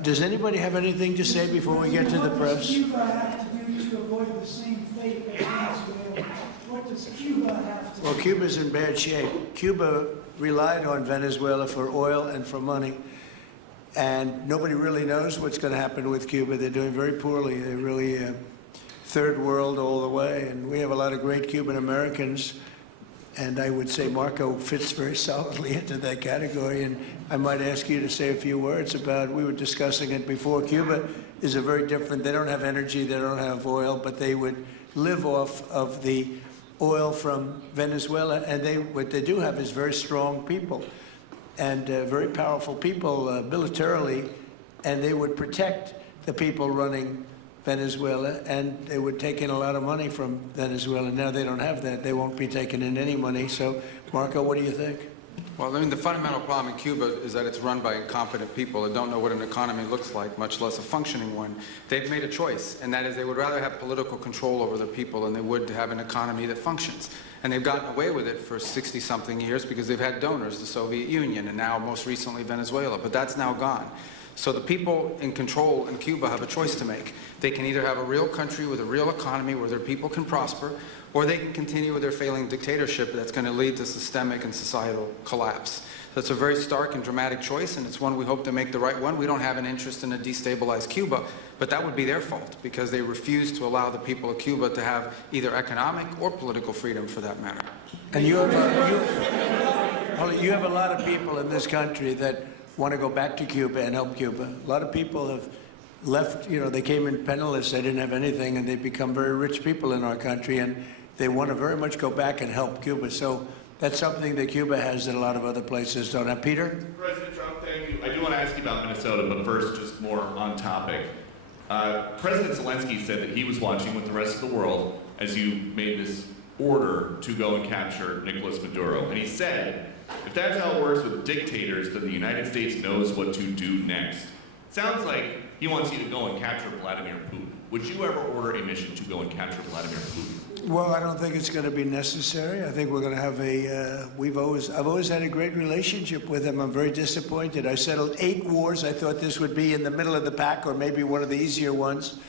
Does anybody have anything to say before we get to the press? What does Cuba have to do to avoid the same fate as Venezuela? What does Cuba have to do? Well, Cuba's in bad shape. Cuba relied on Venezuela for oil and for money. And nobody really knows what's going to happen with Cuba. They're doing very poorly. They're really third world all the way. And we have a lot of great Cuban Americans. And I would say Marco fits very solidly into that category. And I might ask you to say a few words about, we were discussing it before, Cuba is a very different, they don't have energy, they don't have oil, but they would live off of the oil from Venezuela. And what they do have is very strong people and very powerful people militarily, and they would protect the people running Venezuela, and they would take in a lot of money from Venezuela. Now they don't have that. They won't be taking in any money. So, Marco, what do you think? Well, I mean, the fundamental problem in Cuba is that it's run by incompetent people that don't know what an economy looks like, much less a functioning one. They've made a choice, and that is they would rather have political control over their people than they would to have an economy that functions. And they've gotten away with it for 60-something years because they've had donors, the Soviet Union, and now most recently Venezuela, but that's now gone. So the people in control in Cuba have a choice to make. They can either have a real country with a real economy where their people can prosper, or they can continue with their failing dictatorship that's going to lead to systemic and societal collapse. That's a very stark and dramatic choice, and it's one we hope to make the right one. We don't have an interest in a destabilized Cuba, but that would be their fault because they refuse to allow the people of Cuba to have either economic or political freedom for that matter. And you have a lot of people in this country that want to go back to Cuba and help Cuba. A lot of people have left, you know, they came in penniless, they didn't have anything, and they've become very rich people in our country, and they want to very much go back and help Cuba. So that's something that Cuba has that a lot of other places don't have. Peter? President Trump, thank you. I do want to ask you about Minnesota, but first, just more on topic. President Zelensky said that he was watching with the rest of the world as you made this order to go and capture Nicolas Maduro. And he said, if that's how it works with dictators, then the United States knows what to do next. Sounds like he wants you to go and capture Vladimir Putin. Would you ever order a mission to go and capture Vladimir Putin? Well, I don't think it's going to be necessary. I think we're going to have I've always had a great relationship with him. I'm very disappointed. I settled 8 wars. I thought this would be in the middle of the pack or maybe one of the easier ones.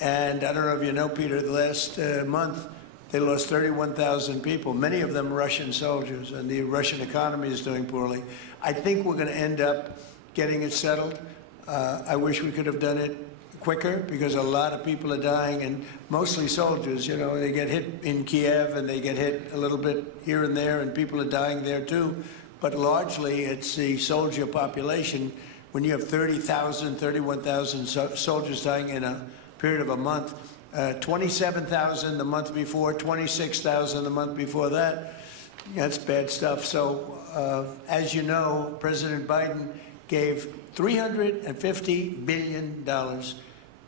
And I don't know if you know, Peter, the last month, they lost 31,000 people, many of them Russian soldiers, and the Russian economy is doing poorly. I think we're going to end up getting it settled. I wish we could have done it quicker because a lot of people are dying, and mostly soldiers. You know, they get hit in Kiev and they get hit a little bit here and there, and people are dying there too. But largely, it's the soldier population. When you have 30,000, 31,000 soldiers dying in a period of a month, 27,000 the month before, 26,000 the month before that. That's bad stuff. So, as you know, President Biden gave $350 billion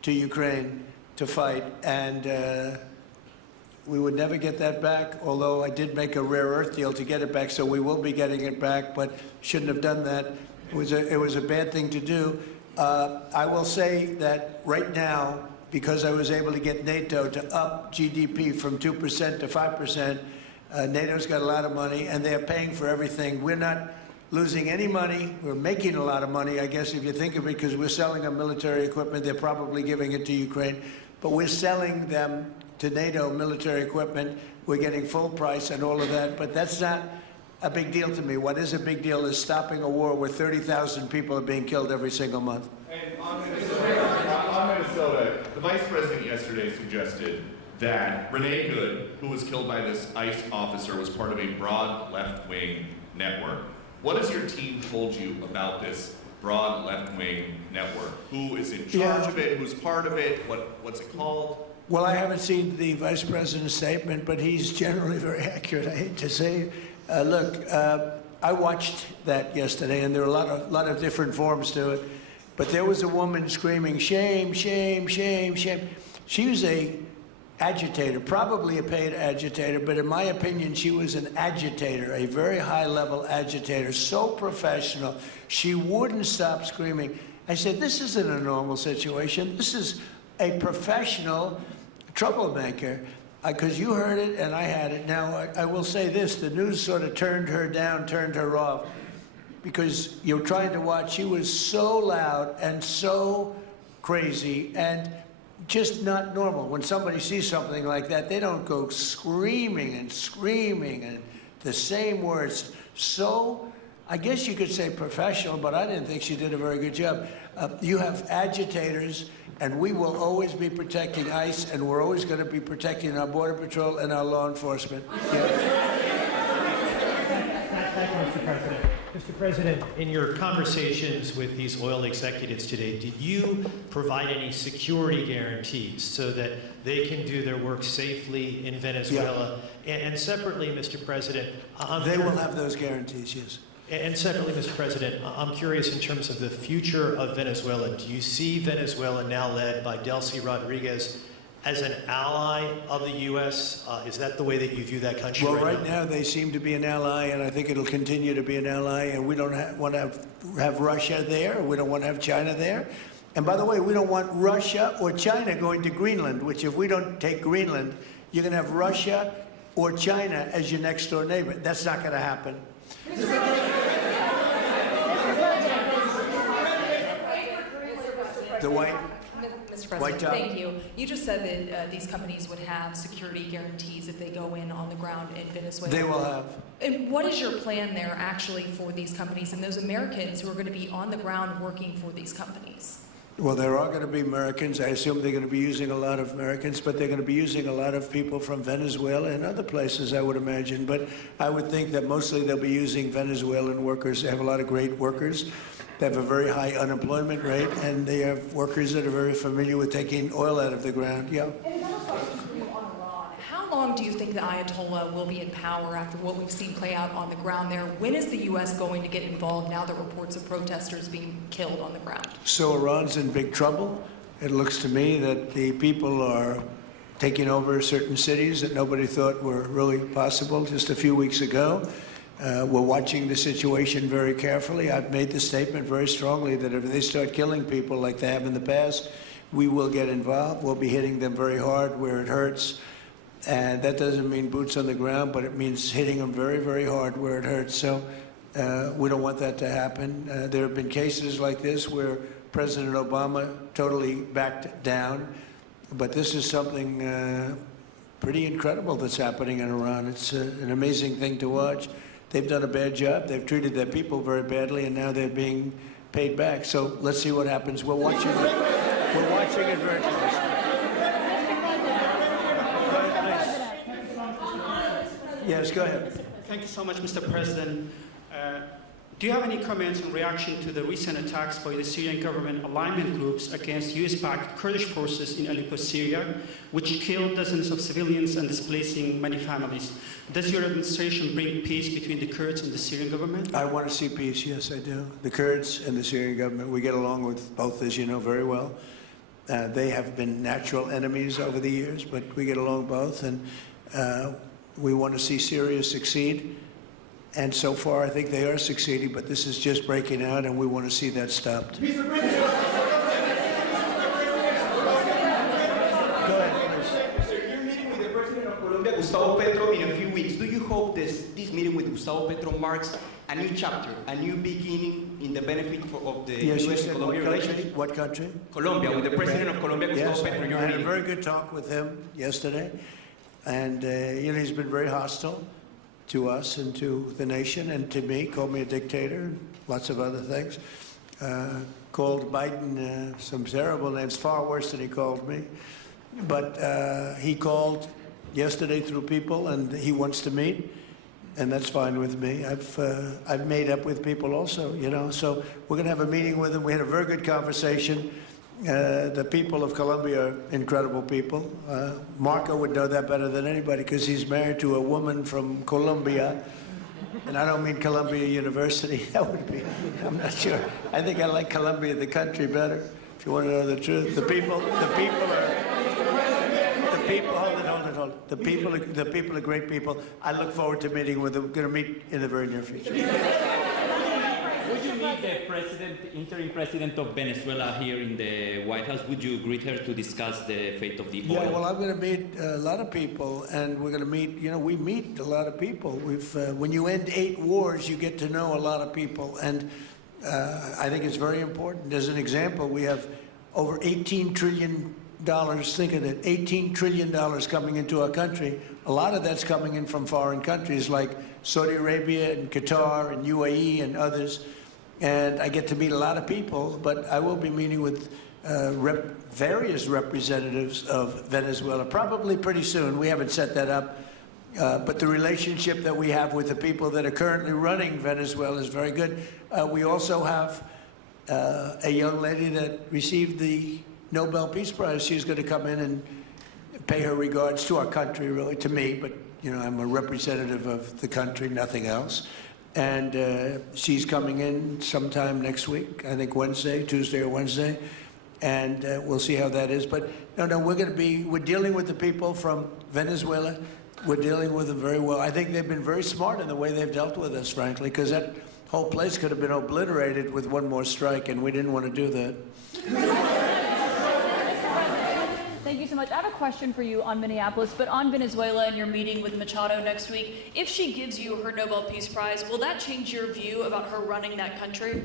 to Ukraine to fight, and we would never get that back, although I did make a rare earth deal to get it back, so we will be getting it back, but shouldn't have done that. It was a bad thing to do. I will say that right now, because I was able to get NATO to up GDP from 2% to 5%. NATO's got a lot of money, and they're paying for everything. We're not losing any money. We're making a lot of money, I guess, if you think of it, because we're selling them military equipment. They're probably giving it to Ukraine. But we're selling them to NATO military equipment. We're getting full price and all of that. But that's not a big deal to me. What is a big deal is stopping a war where 30,000 people are being killed every single month. And on Minnesota, the vice president yesterday suggested that Renee Good, who was killed by this ICE officer, was part of a broad left-wing network. What has your team told you about this broad left-wing network? Who is in charge of it? Who's part of it? What's it called? Well, I haven't seen the Vice President's statement, but he's generally very accurate, I hate to say. Look, I watched that yesterday, and there were a lot of different forms to it. But there was a woman screaming, shame, shame, shame, shame. She was a agitator, probably a paid agitator, but in my opinion, she was an agitator, a very high-level agitator, so professional. She wouldn't stop screaming. I said, this isn't a normal situation. This is a professional troublemaker. Because you heard it and I had it. Now, I will say this, the news sort of turned her down, turned her off, because you're trying to watch. She was so loud and so crazy and just not normal. When somebody sees something like that, they don't go screaming and the same words. So, I guess you could say professional, but I didn't think she did a very good job. You have agitators, and we will always be protecting ICE, and we're always going to be protecting our Border Patrol and our law enforcement. Thank you, Mr. President. Mr. President, in your conversations with these oil executives today, did you provide any security guarantees so that they can do their work safely in Venezuela? Yeah. And separately, Mr. President, they will have those guarantees, yes. And separately, Mr. President, I'm curious in terms of the future of Venezuela. Do you see Venezuela, now led by Delcy Rodriguez, as an ally of the U.S.? Is that the way that you view that country well, right now? Well, right now they seem to be an ally, and I think it'll continue to be an ally, and we don't want to have Russia there. We don't want to have China there. And by the way, we don't want Russia or China going to Greenland, which if we don't take Greenland, you're going to have Russia or China as your next-door neighbor. That's not going to happen. The White Mr. President, White thank you. You just said that these companies would have security guarantees if they go in on the ground in Venezuela. They will have. And what is your plan there actually for these companies and those Americans who are going to be on the ground working for these companies? Well, there are going to be Americans. I assume they're going to be using a lot of Americans, but they're going to be using a lot of people from Venezuela and other places, I would imagine. But I would think that mostly they'll be using Venezuelan workers. They have a lot of great workers. They have a very high unemployment rate, and they have workers that are very familiar with taking oil out of the ground. Yeah. How long do you think the Ayatollah will be in power after what we've seen play out on the ground there? When is the U.S. going to get involved now that reports of protesters being killed on the ground? So Iran's in big trouble. It looks to me that the people are taking over certain cities that nobody thought were really possible just a few weeks ago. We're watching the situation very carefully. I've made the statement very strongly that if they start killing people like they have in the past, we will get involved. We'll be hitting them very hard where it hurts. And that doesn't mean boots on the ground, but it means hitting them very, very hard where it hurts. So we don't want that to happen. There have been cases like this where President Obama totally backed down. But this is something pretty incredible that's happening in Iran. It's an amazing thing to watch. They've done a bad job. They've treated their people very badly, and now they're being paid back. So let's see what happens. We're watching it. We're watching it very closely. Go ahead, please. Yes, go ahead. Thank you so much, Mr. President. Do you have any comments in reaction to the recent attacks by the Syrian government alignment groups against US-backed Kurdish forces in Aleppo, Syria, which killed dozens of civilians and displacing many families? Does your administration bring peace between the Kurds and the Syrian government? I want to see peace, yes, I do. The Kurds and the Syrian government, we get along with both, as you know very well. They have been natural enemies over the years, but we get along both, and we want to see Syria succeed. And so far, I think they are succeeding, but this is just breaking out, and we want to see that stopped. Go ahead, please. Sir, you're meeting with the President of Colombia, Gustavo Petro, in a few weeks. Do you hope this meeting with Gustavo Petro marks a new chapter, a new beginning in the benefit of the U.S.-Colombia relationship? What country? Colombia, with the President of Colombia, Gustavo Yes, Petro. I had a very good talk with him yesterday, and he's been very hostile to us and to the nation and to me, called me a dictator and lots of other things. Called Biden some terrible names, far worse than he called me. But he called yesterday through people, and he wants to meet, and that's fine with me. I've made up with people also, you know. So we're going to have a meeting with him. We had a very good conversation. The people of Colombia are incredible people. Marco would know that better than anybody because he's married to a woman from Colombia. And I don't mean Columbia University. That would be, I'm not sure. I think I like Columbia, the country, better, if you want to know the truth. The people are great people. I look forward to meeting with them. We're going to meet in the very near future. Would you meet the interim president of Venezuela here in the White House? Would you greet her to discuss the fate of the oil? Yeah, well, I'm going to meet a lot of people, and we're going to meet, we meet a lot of people. When you end 8 wars, you get to know a lot of people, and I think it's very important. As an example, we have over $18 trillion, think of it, $18 trillion coming into our country. A lot of that's coming in from foreign countries like Saudi Arabia and Qatar and UAE and others. And I get to meet a lot of people, but I will be meeting with various representatives of Venezuela, probably pretty soon. We haven't set that up. But the relationship that we have with the people that are currently running Venezuela is very good. We also have a young lady that received the Nobel Peace Prize. She's going to come in and pay her regards to our country, really, to me, but I'm a representative of the country, nothing else. And she's coming in sometime next week, I think Tuesday or Wednesday, and we'll see how that is. But no, we're dealing with the people from Venezuela. We're dealing with them very well. I think they've been very smart in the way they've dealt with us, frankly, because that whole place could have been obliterated with one more strike, and we didn't want to do that. Thank you so much. I have a question for you on Minneapolis, but on Venezuela and your meeting with Machado next week. If she gives you her Nobel Peace Prize, will that change your view about her running that country?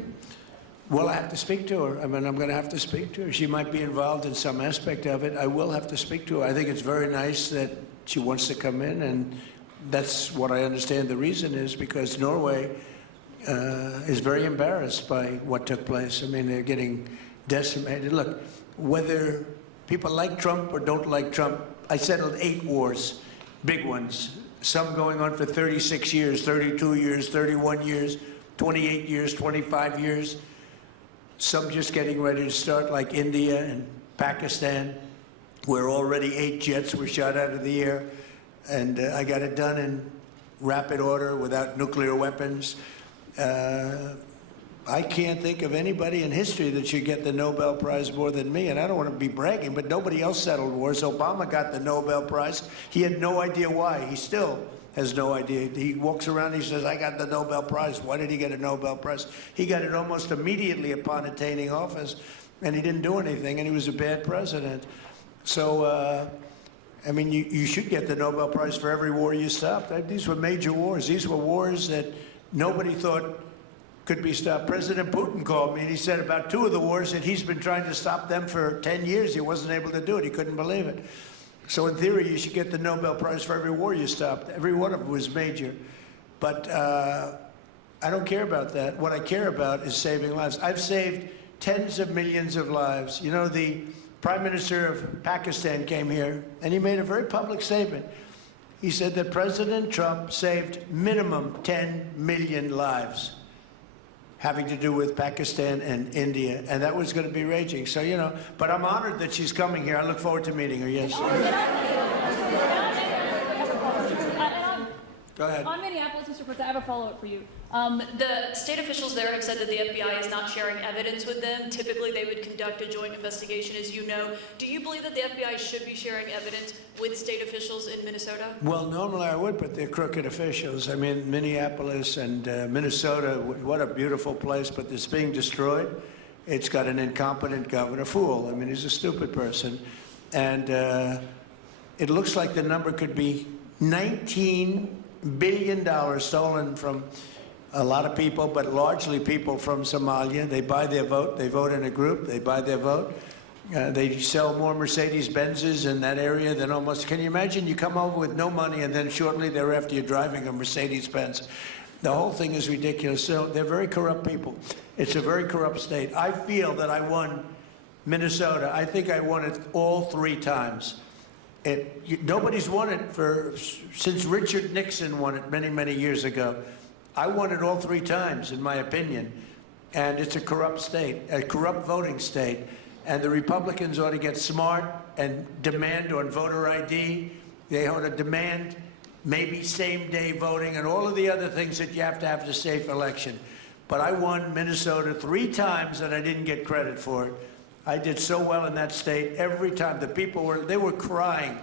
Well, I have to speak to her. I mean, I'm going to have to speak to her. She might be involved in some aspect of it. I will have to speak to her. I think it's very nice that she wants to come in, and that's what I understand the reason is, because Norway is very embarrassed by what took place. I mean, they're getting decimated. Look, whether people like Trump or don't like Trump, I settled 8 wars, big ones, some going on for 36 years, 32 years, 31 years, 28 years, 25 years, some just getting ready to start, like India and Pakistan, where already 8 jets were shot out of the air, and I got it done in rapid order without nuclear weapons. I can't think of anybody in history that should get the Nobel Prize more than me, and I don't want to be bragging, but nobody else settled wars. Obama got the Nobel Prize. He had no idea why. He still has no idea. He walks around and he says, I got the Nobel Prize. Why did he get a Nobel Prize? He got it almost immediately upon attaining office, and he didn't do anything, and he was a bad president. So, I mean, you should get the Nobel Prize for every war you stopped. These were major wars. These were wars that nobody thought could be stopped. President Putin called me and he said about 2 of the wars that he's been trying to stop them for 10 years. He wasn't able to do it. He couldn't believe it. So in theory, you should get the Nobel Prize for every war you stopped. Every one of them was major. But I don't care about that. What I care about is saving lives. I've saved tens of millions of lives. You know, the Prime Minister of Pakistan came here and he made a very public statement. He said that President Trump saved minimum 10 million lives having to do with Pakistan and India, and that was going to be raging. So, but I'm honored that she's coming here. I look forward to meeting her, yes. Go ahead. On Minneapolis, Mr. President, I have a follow-up for you. The state officials there have said that the FBI is not sharing evidence with them. Typically, they would conduct a joint investigation, as you know. Do you believe that the FBI should be sharing evidence with state officials in Minnesota? Well, normally I would, but they're crooked officials. I mean, Minneapolis and Minnesota, what a beautiful place, but it's being destroyed. It's got an incompetent governor, fool. I mean, he's a stupid person. And it looks like the number could be $19 billion stolen from a lot of people, but largely people from Somalia. They buy their vote. They vote in a group. They buy their vote. They sell more Mercedes-Benzes in that area than almost... Can you imagine you come over with no money and then shortly thereafter you're driving a Mercedes-Benz? The whole thing is ridiculous. So they're very corrupt people. It's a very corrupt state. I feel that I won Minnesota. I think I won it all 3 times. Nobody's won it since Richard Nixon won it many, many years ago. I won it all 3 times, in my opinion. And it's a corrupt state, a corrupt voting state. And the Republicans ought to get smart and demand on voter ID. They ought to demand maybe same-day voting and all of the other things that you have to have a safe election. But I won Minnesota 3 times and I didn't get credit for it. I did so well in that state every time. The people were crying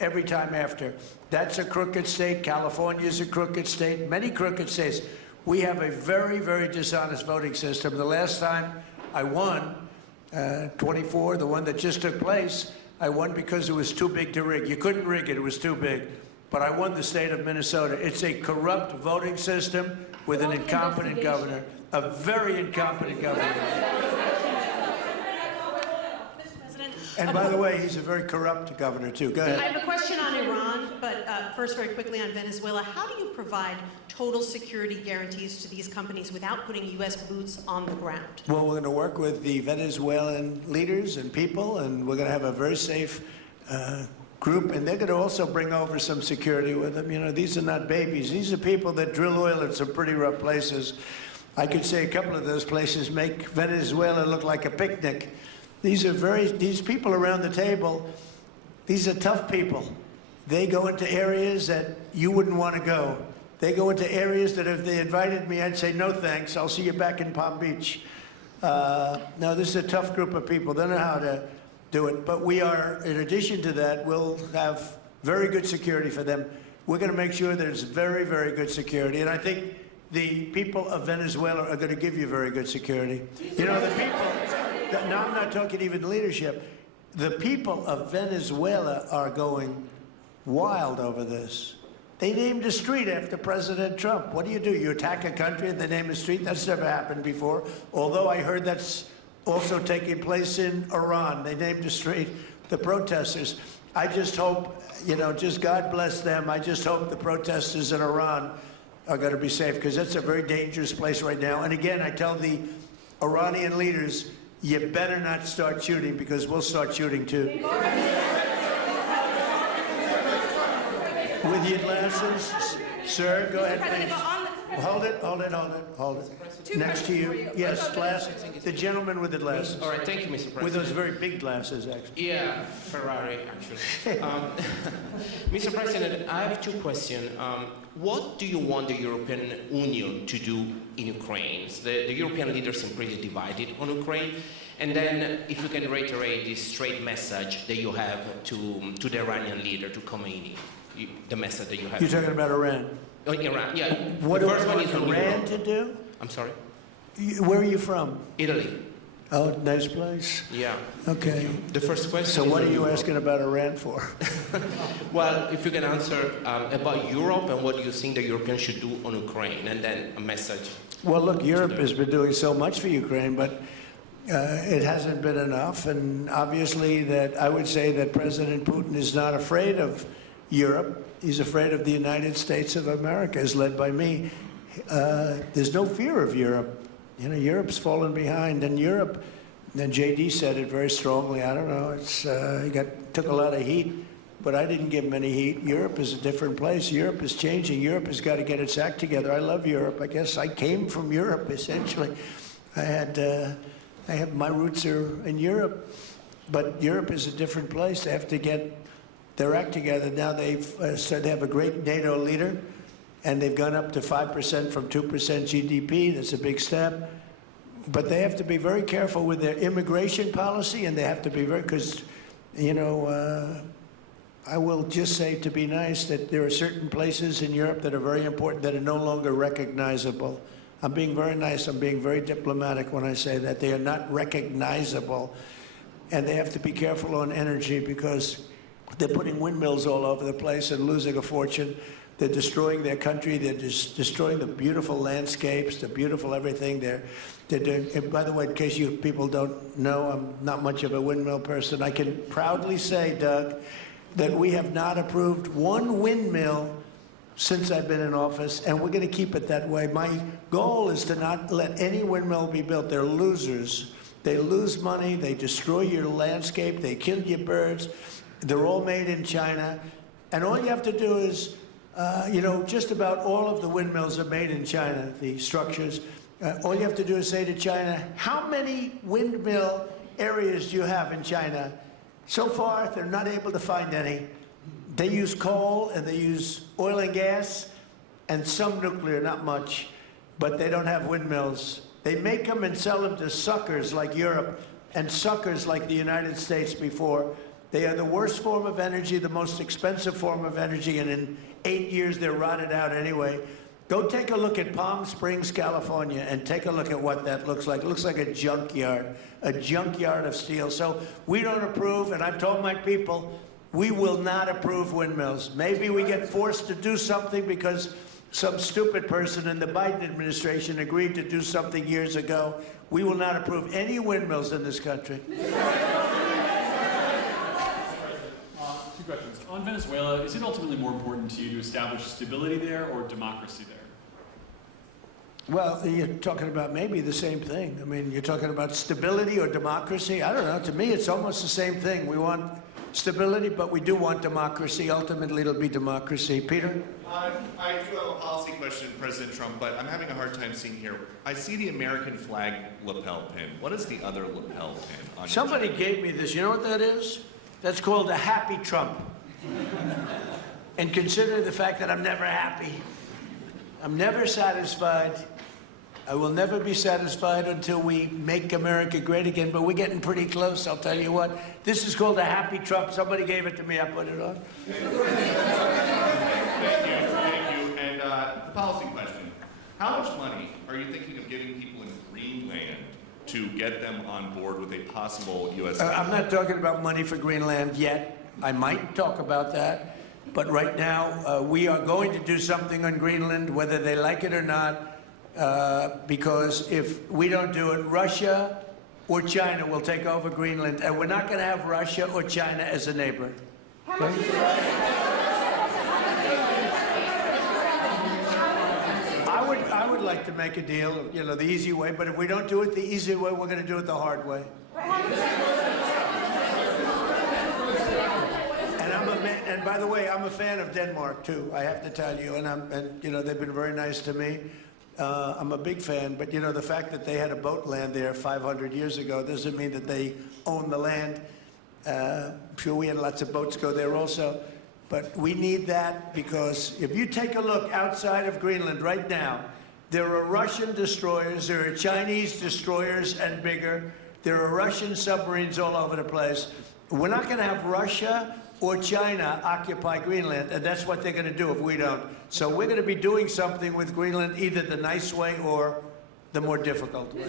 every time after. That's a crooked state. California's a crooked state. Many crooked states. We have a very, very dishonest voting system. The last time I won, 24, the one that just took place, I won because it was too big to rig. You couldn't rig it. It was too big. But I won the state of Minnesota. It's a corrupt voting system with an incompetent governor, a very incompetent governor. And by the way, he's a very corrupt governor, too. Go ahead. I have a question on Iran, but first, very quickly on Venezuela. How do you provide total security guarantees to these companies without putting U.S. boots on the ground? Well, we're going to work with the Venezuelan leaders and people, and we're going to have a very safe group, and they're going to also bring over some security with them. You know, these are not babies. These are people that drill oil in some pretty rough places. I could say a couple of those places make Venezuela look like a picnic. These people around the table, these are tough people. They go into areas that you wouldn't want to go. They go into areas that if they invited me, I'd say, no thanks, I'll see you back in Palm Beach. No, this is a tough group of people. They know how to do it. But we are, in addition to that, we'll have very good security for them. We're going to make sure there's very, very good security. And I think the people of Venezuela are going to give you very good security. You know, the people... Now, I'm not talking even leadership. The people of Venezuela are going wild over this. They named a street after President Trump. What do? You attack a country and they name a street? That's never happened before. Although I heard that's also taking place in Iran. They named a street, the protesters. I just hope, you know, just God bless them. I just hope the protesters in Iran are going to be safe, because that's a very dangerous place right now. And again, I tell the Iranian leaders, you better not start shooting, because we'll start shooting too. With your glasses, sir, go ahead, please. Hold it. Next to you. Yes, glasses. The gentleman with the glasses. All right, thank you, Mr. President. With those very big glasses, actually. Yeah, Ferrari, actually. Mr. President, I have 2 questions. What do you want the European Union to do in Ukraine? The European leaders are pretty divided on Ukraine. And then, if you can reiterate this straight message that you have to the Iranian leader, to Khomeini, the message that you have. You're talking about Iran? Oh, Iran, yeah. What the first one is on Iran Europe. to do? I'm sorry? Where are you from? Italy. Oh, nice place. Yeah. Okay. The first question. So what are you Europe. asking about Iran for? Well, if you can answer about Europe and what you think the Europeans should do on Ukraine, and then a message. Well, look, Europe has been doing so much for Ukraine, but it hasn't been enough. And obviously that I would say that President Putin is not afraid of Europe. He's afraid of the United States of America, as led by me. There's no fear of Europe. You know, Europe's fallen behind, and Europe, and JD said it very strongly, I don't know, it's, he took a lot of heat, but I didn't give him any heat. Europe is a different place. Europe is changing. Europe has got to get its act together. I love Europe. I guess I came from Europe, essentially. My roots are in Europe, but Europe is a different place. They have to get their act together. Now they've said they have a great NATO leader, and they've gone up to 5% from 2% GDP. That's a big step. But they have to be very careful with their immigration policy, and they have to be very, because, you know, I will just say, to be nice, that there are certain places in Europe that are very important that are no longer recognizable. I'm being very nice. I'm being very diplomatic when I say that. They are not recognizable. And they have to be careful on energy, because they're putting windmills all over the place and losing a fortune. They're destroying their country. They're destroying the beautiful landscapes, the beautiful everything. They're doing, by the way, in case you people don't know, I'm not much of a windmill person. I can proudly say, Doug, that we have not approved one windmill since I've been in office, and we're going to keep it that way. My goal is to not let any windmill be built. They're losers. They lose money. They destroy your landscape. They kill your birds. They're all made in China. And all you have to do is, you know, just about all of the windmills are made in China, the structures. All you have to do is say to China, how many windmill areas do you have in China? So far, they're not able to find any. They use coal and they use oil and gas and some nuclear, not much, but they don't have windmills. They make them and sell them to suckers like Europe and suckers like the United States before. They are the worst form of energy, the most expensive form of energy, and in 8 years they're rotted out anyway. Go take a look at Palm Springs, California, and take a look at what that looks like. It looks like a junkyard of steel. So we don't approve, and I've told my people, we will not approve windmills. Maybe we get forced to do something because some stupid person in the Biden administration agreed to do something years ago. We will not approve any windmills in this country. 2 questions. On Venezuela, is it ultimately more important to you to establish stability there or democracy there? Well, you're talking about maybe the same thing. I mean, you're talking about stability or democracy. I don't know. To me, it's almost the same thing. We want stability, but we do want democracy. Ultimately, it'll be democracy. Peter? I do have a policy question, President Trump, but I'm having a hard time seeing here. I see the American flag lapel pin. What is the other lapel pin on your Somebody jacket? gave me this. You know what that is? That's called a happy Trump. And consider the fact that I'm never happy. I'm never satisfied. I will never be satisfied until we make America great again, but we're getting pretty close, I'll tell you what. This is called a happy Trump. Somebody gave it to me, I put it on. Thank you. And the policy question. How much money are you thinking of giving people in Greenland to get them on board with a possible U.S. I'm not talking about money for Greenland yet. I might talk about that. But right now, we are going to do something on Greenland, whether they like it or not, because if we don't do it, Russia or China will take over Greenland, and we're not going to have Russia or China as a neighbor. Okay? I would like to make a deal, you know, the easy way, but if we don't do it the easy way, we're going to do it the hard way. And by the way, I'm a fan of Denmark too. I have to tell you, and you know they've been very nice to me. I'm a big fan, but you know the fact that they had a boat land there 500 years ago doesn't mean that they own the land. I'm sure we had lots of boats go there also, but we need that because if you take a look outside of Greenland right now, there are Russian destroyers, there are Chinese destroyers and bigger, there are Russian submarines all over the place. We're not going to have Russia or China occupy Greenland, and that's what they're going to do if we don't. So we're going to be doing something with Greenland, either the nice way or the more difficult way.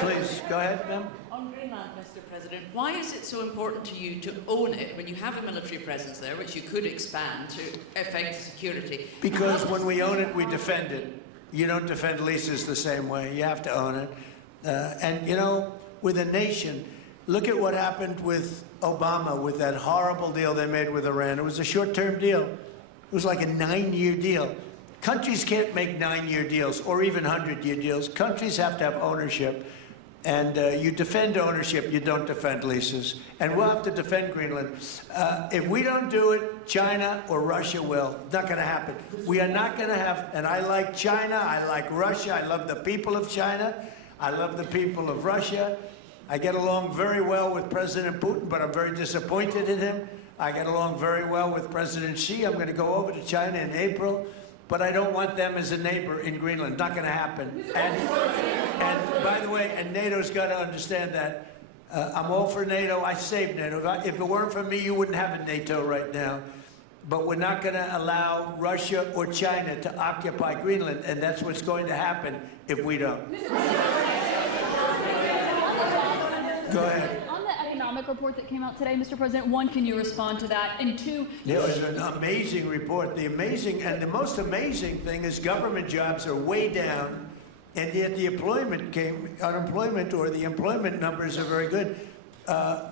Please, go ahead, ma'am. On Greenland, Mr. President, why is it so important to you to own it when you have a military presence there, which you could expand to effect security? Because when we own it, we defend it. You don't defend leases the same way. You have to own it. And, you know, with a nation, look at what happened with Obama, with that horrible deal they made with Iran. It was a short-term deal. It was like a 9-year deal. Countries can't make 9-year deals or even 100-year deals. Countries have to have ownership. And you defend ownership, you don't defend leases. And we'll have to defend Greenland. If we don't do it, China or Russia will. It's not going to happen. We are not going to have, and I like China, I like Russia, I love the people of China, I love the people of Russia. I get along very well with President Putin, but I'm very disappointed in him. I get along very well with President Xi. I'm going to go over to China in April, but I don't want them as a neighbor in Greenland. Not going to happen. And by the way, and NATO's got to understand that. I'm all for NATO. I saved NATO. If it weren't for me, you wouldn't have a NATO right now. But we're not going to allow Russia or China to occupy Greenland, and that's what's going to happen if we don't. Go ahead. On the economic report that came out today, Mr. President, one, can you respond to that? And two, it was an amazing report. The most amazing thing is government jobs are way down, and yet the unemployment or the employment numbers are very good.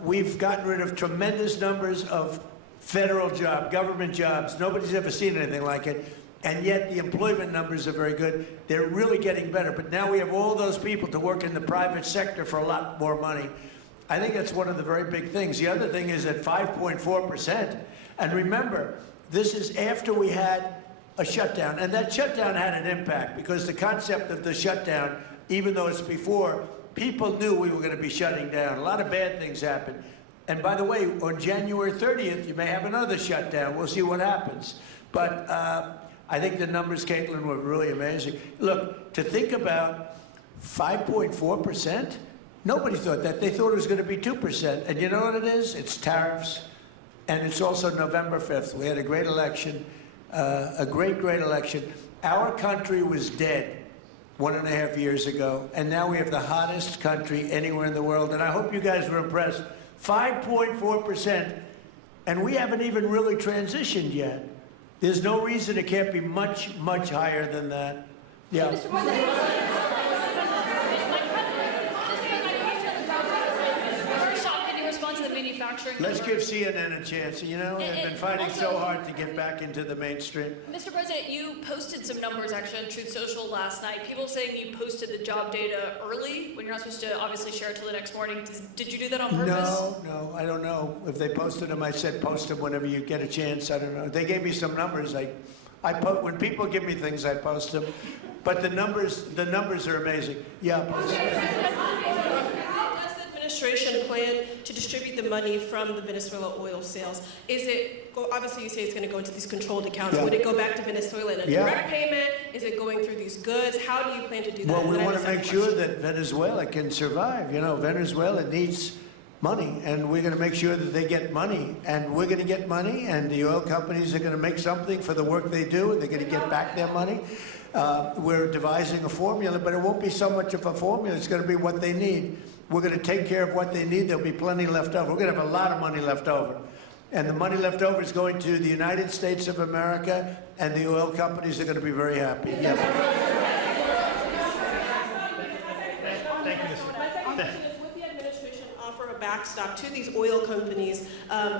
We've gotten rid of tremendous numbers of federal government jobs. Nobody's ever seen anything like it. And yet the employment numbers are very good. They're really getting better. But now we have all those people to work in the private sector for a lot more money. I think that's one of the very big things. The other thing is at 5.4%. And remember, this is after we had a shutdown. And that shutdown had an impact because the concept of the shutdown even though it's before, people knew we were going to be shutting down. A lot of bad things happened. And by the way, on January 30th, you may have another shutdown. We'll see what happens. But I think the numbers, Caitlin, were really amazing. Look, to think about 5.4%, nobody thought that. They thought it was going to be 2%. And you know what it is? It's tariffs. And it's also November 5th. We had a great election, a great election. Our country was dead 1.5 years ago, and now we have the hottest country anywhere in the world. And I hope you guys were impressed. 5.4%, and we haven't even really transitioned yet. There's no reason it can't be much, much higher than that. Yeah. First off, can you respond to the manufacturing? Let's give CNN a chance. You know, they've been fighting so hard to get back into the mainstream. Mr. President, you posted some numbers actually on Truth Social last night. People saying you posted the job data early when you're not supposed to obviously share it till the next morning. Did you do that on purpose? No, I don't know. If they posted them, I said post them whenever you get a chance. I don't know. They gave me some numbers. When people give me things, I post them. But the numbers are amazing. Yeah. How does the administration plan to distribute the money from the Venezuela oil sales? Is it, obviously you say it's going to go into these controlled accounts. Yeah. Would it go back to Venezuela in a direct payment? Is it going through these goods? How do you plan to do that? Well, we want to make sure that Venezuela can survive. You know, Venezuela needs money, and we're going to make sure that they get money. And we're going to get money, and the oil companies are going to make something for the work they do, and they're going to get back their money. We're devising a formula, but it won't be so much of a formula. It's going to be what they need. We're going to take care of what they need. There'll be plenty left over. We're going to have a lot of money left over. And the money left over is going to the United States of America, and the oil companies are going to be very happy. Yeah. Thank you, Mr. My second question is, would the administration offer a backstop to these oil companies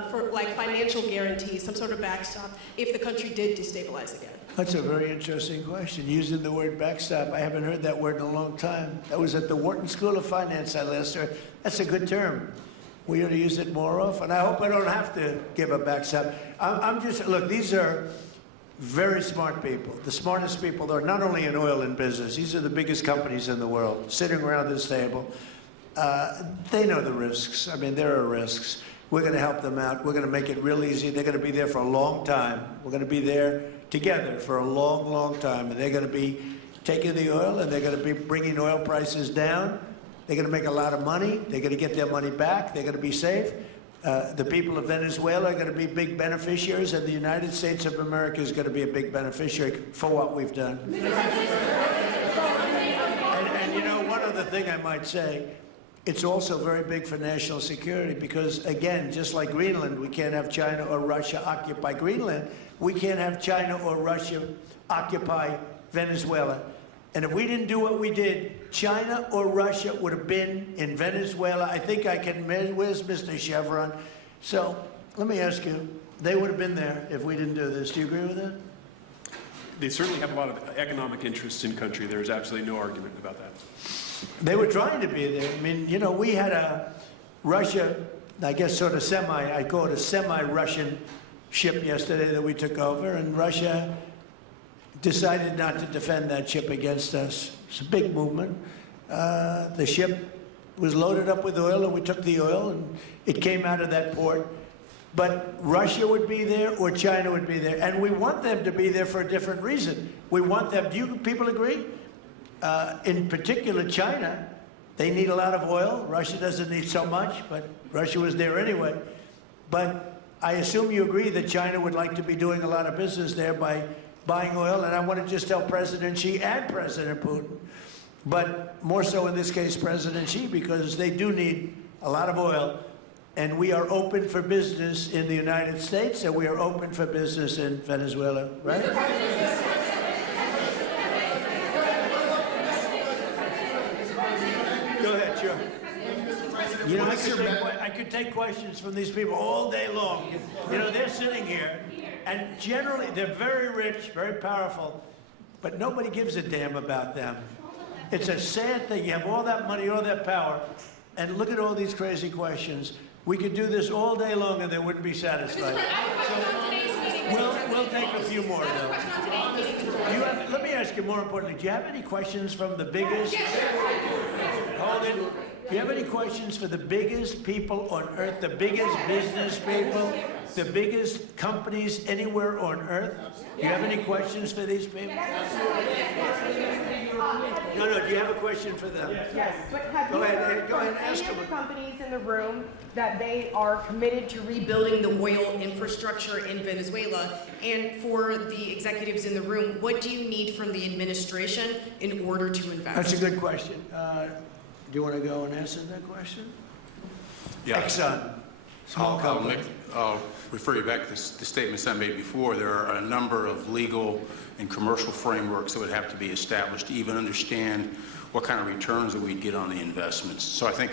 for like financial guarantees, some sort of backstop, if the country did destabilize again? That's a very interesting question. Using the word backstop, I haven't heard that word in a long time. That was at the Wharton School of Finance I last heard. That's a good term. We ought to use it more often. I hope I don't have to give a backstop. Look, these are very smart people. The smartest people are not only in oil and business. These are the biggest companies in the world sitting around this table. They know the risks. I mean, there are risks. We're going to help them out. We're going to make it real easy. They're going to be there for a long time. We're going to be there together for a long, long time. And they're going to be taking the oil, and they're going to be bringing oil prices down. They're going to make a lot of money. They're going to get their money back. They're going to be safe. The people of Venezuela are going to be big beneficiaries, and the United States of America is going to be a big beneficiary for what we've done. And you know, one other thing I might say, it's also very big for national security because, again, just like Greenland, we can't have China or Russia occupy Greenland. We can't have China or Russia occupy Venezuela. And if we didn't do what we did, China or Russia would have been in Venezuela. I think I can measure. Where's Mr. Chevron? So let me ask you, they would have been there if we didn't do this. Do you agree with that? They certainly have a lot of economic interests in country. There's absolutely no argument about that. They were trying to be there. I mean, you know, we had a Russia, I guess sort of I call it a semi-Russian ship yesterday that we took over, and Russia decided not to defend that ship against us. It's a big movement. The ship was loaded up with oil, and we took the oil, and it came out of that port. But Russia would be there or China would be there, and we want them to be there for a different reason. We want them, do you people agree? In particular, China, they need a lot of oil. Russia doesn't need so much, but Russia was there anyway. But I assume you agree that China would like to be doing a lot of business there by buying oil, and I want to just tell President Xi and President Putin, but more so in this case President Xi, because they do need a lot of oil, and we are open for business in the United States, and we are open for business in Venezuela, right? Go ahead, sure. You know, I could take questions from these people all day long. You know, they're sitting here, and generally they're very rich, very powerful, but nobody gives a damn about them. It's a sad thing. You have all that money, all that power, and look at all these crazy questions. We could do this all day long and they wouldn't be satisfied. So we'll take a few more, though. You have let me ask you more importantly, do you have any questions from the biggest? Hold it. Do you have any questions for the biggest people on earth, the biggest business people, the biggest companies anywhere on earth? Do you have any questions for these people? No, do you have a question for them? Yes, but have Go you ahead, heard go from ahead, ask any of them. the companies in the room that they are committed to rebuilding the oil infrastructure in Venezuela? And for the executives in the room, what do you need from the administration in order to invest? That's a good question. Do you want to go and answer that question? Yeah. Exxon, small company. I'll refer you back to the statements I made before. There are a number of legal and commercial frameworks that would have to be established to even understand what kind of returns that we'd get on the investments. So I think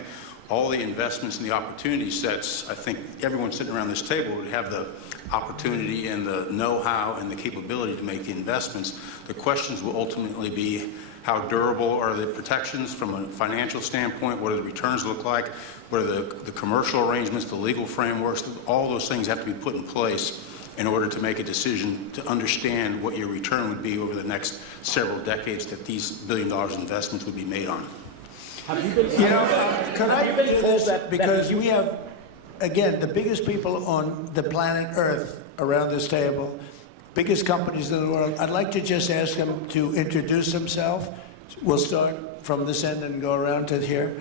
all the investments and the opportunity sets, I think everyone sitting around this table would have the opportunity and the know-how and the capability to make the investments. The questions will ultimately be, how durable are the protections from a financial standpoint? What do the returns look like? What are the commercial arrangements, the legal frameworks? All those things have to be put in place in order to make a decision to understand what your return would be over the next several decades that these billion-dollar investments would be made on. Could I do this? Because we have, again, the biggest people on the planet Earth around this table, biggest companies in the world. I'd like to just ask them to introduce themselves. We'll start from this end and go around to here.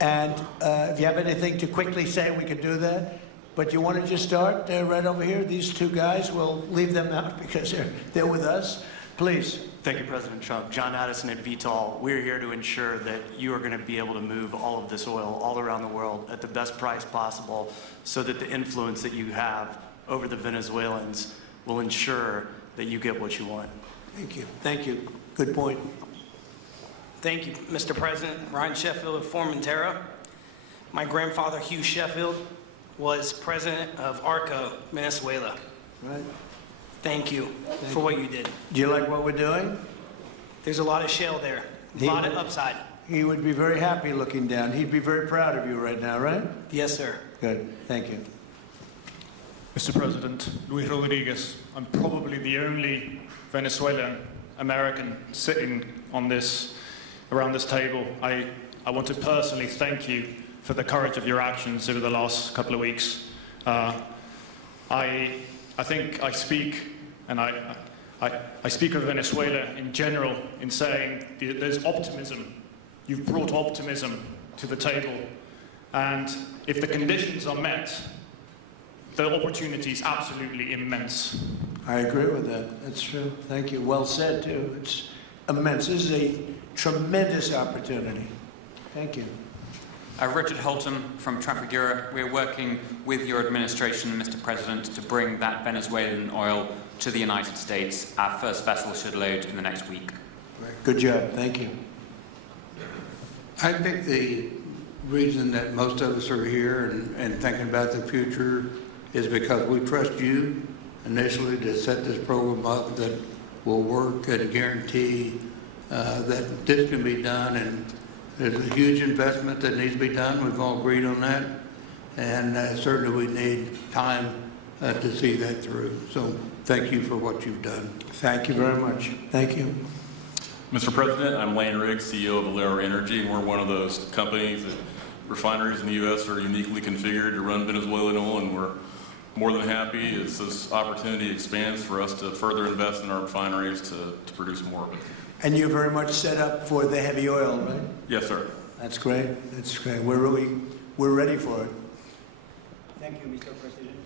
And if you have anything to quickly say, we can do that. But you want to just start right over here? These two guys, we'll leave them out because they're with us. Please. Thank you, President Trump. John Addison at Vitol. We're here to ensure that you are going to be able to move all of this oil all around the world at the best price possible so that the influence that you have over the Venezuelans will ensure that you get what you want. Thank you. Thank you. Good point. Thank you, Mr. President. Ryan Sheffield of Formentera. My grandfather, Hugh Sheffield, was president of ARCO, Venezuela. Right. Thank you for what you did. Do you like what we're doing? There's a lot of shale there, a lot of upside. He would be very happy looking down. He'd be very proud of you right now, right? Yes, sir. Good. Thank you. Mr. President, Luis Rodriguez. I'm probably the only Venezuelan American sitting on around this table. I want to personally thank you for the courage of your actions over the last couple of weeks. I think I speak, and I speak of Venezuela in general in saying there's optimism. You've brought optimism to the table, and if the conditions are met, the opportunity is absolutely immense. I agree with that. That's true. Thank you. Well said, too. It's immense. This is a tremendous opportunity. Thank you. Richard Holton from Trafigura. We're working with your administration, Mr. President, to bring that Venezuelan oil to the United States. Our first vessel should load in the next week. Good job. Thank you. I think the reason that most of us are here and thinking about the future is because we trust you initially to set this program up that will work and guarantee that this can be done. And there's a huge investment that needs to be done. We've all agreed on that. And certainly we need time to see that through. So thank you for what you've done. Thank you very much. Thank you. Mr. President, I'm Lane Riggs, CEO of Valero Energy, and we're one of those companies that refineries in the U.S. are uniquely configured to run Venezuelan oil, and we're more than happy as this opportunity expands for us to further invest in our refineries to produce more of it. And you're very much set up for the heavy oil, right? Yes, sir. That's great. That's great. We're ready for it. Thank you, Mr. President.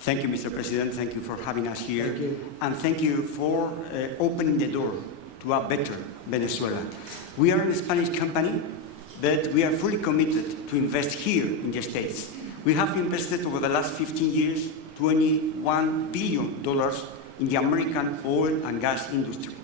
Thank you, Mr. President. Thank you for having us here. Thank you. And thank you for opening the door to a better Venezuela. We are a Spanish company, but we are fully committed to invest here in the States. We have invested over the last 15 years $21 billion in the American oil and gas industry,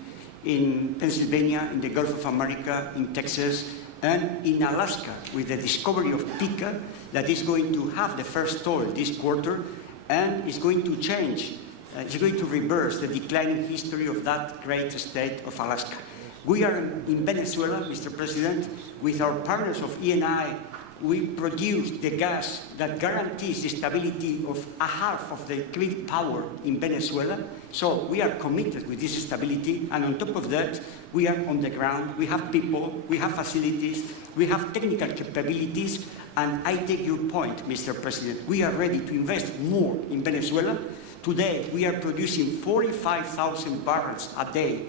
in Pennsylvania, in the Gulf of America, in Texas, and in Alaska, with the discovery of Pikka, that is going to have the first oil this quarter, and is going to change, it's going to reverse the declining history of that great state of Alaska. We are in Venezuela, Mr. President, with our partners of E&I. We produce the gas that guarantees the stability of a half of the grid power in Venezuela, So we are committed with this stability, and on top of that, we are on the ground, we have people, we have facilities, we have technical capabilities, and I take your point, Mr. President. We are ready to invest more in Venezuela. Today, we are producing 45,000 barrels a day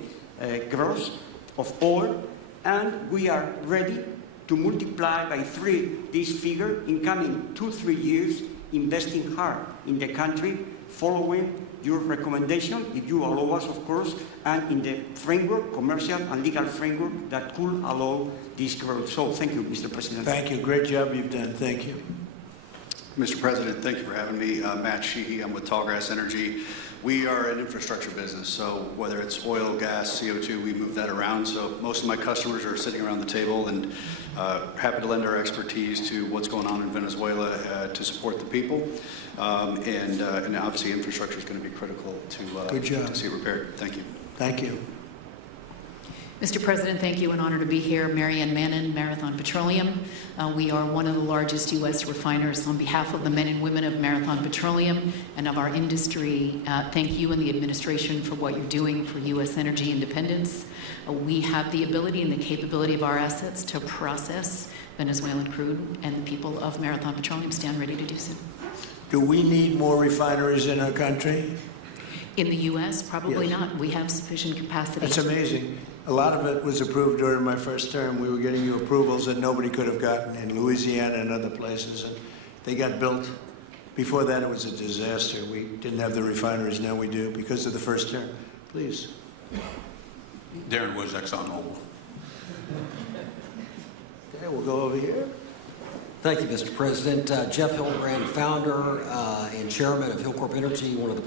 gross of oil, and we are ready to multiply by 3 this figure in coming 2-3 years, investing hard in the country, following your recommendation, if you allow us, of course, and in the framework, commercial and legal framework that could allow this growth. So thank you, Mr. President. Thank you. Great job you've done. Thank you. Mr. President, thank you for having me. Matt Sheehy, I'm with Tallgrass Energy. We are an infrastructure business, so whether it's oil, gas, CO2, we move that around. So most of my customers are sitting around the table and happy to lend our expertise to what's going on in Venezuela to support the people. And obviously infrastructure is going to be critical to see it repaired. Thank you. Thank you. Mr. President, thank you. An honor to be here. Marianne Mannon, Marathon Petroleum. We are one of the largest U.S. refiners. On behalf of the men and women of Marathon Petroleum and of our industry, thank you and the administration for what you're doing for U.S. energy independence. We have the ability and the capability of our assets to process Venezuelan crude, and the people of Marathon Petroleum stand ready to do so. Do we need more refineries in our country? In the U.S., probably not. We have sufficient capacity. That's amazing. A lot of it was approved during my first term. We were getting you approvals that nobody could have gotten in Louisiana and other places, and they got built. Before that, it was a disaster. We didn't have the refineries. Now we do because of the first term. Please. Darren Woods, ExxonMobil. Okay, we'll go over here. Thank you, Mr. President. Jeff Hildebrand, founder and chairman of Hillcorp Energy, one of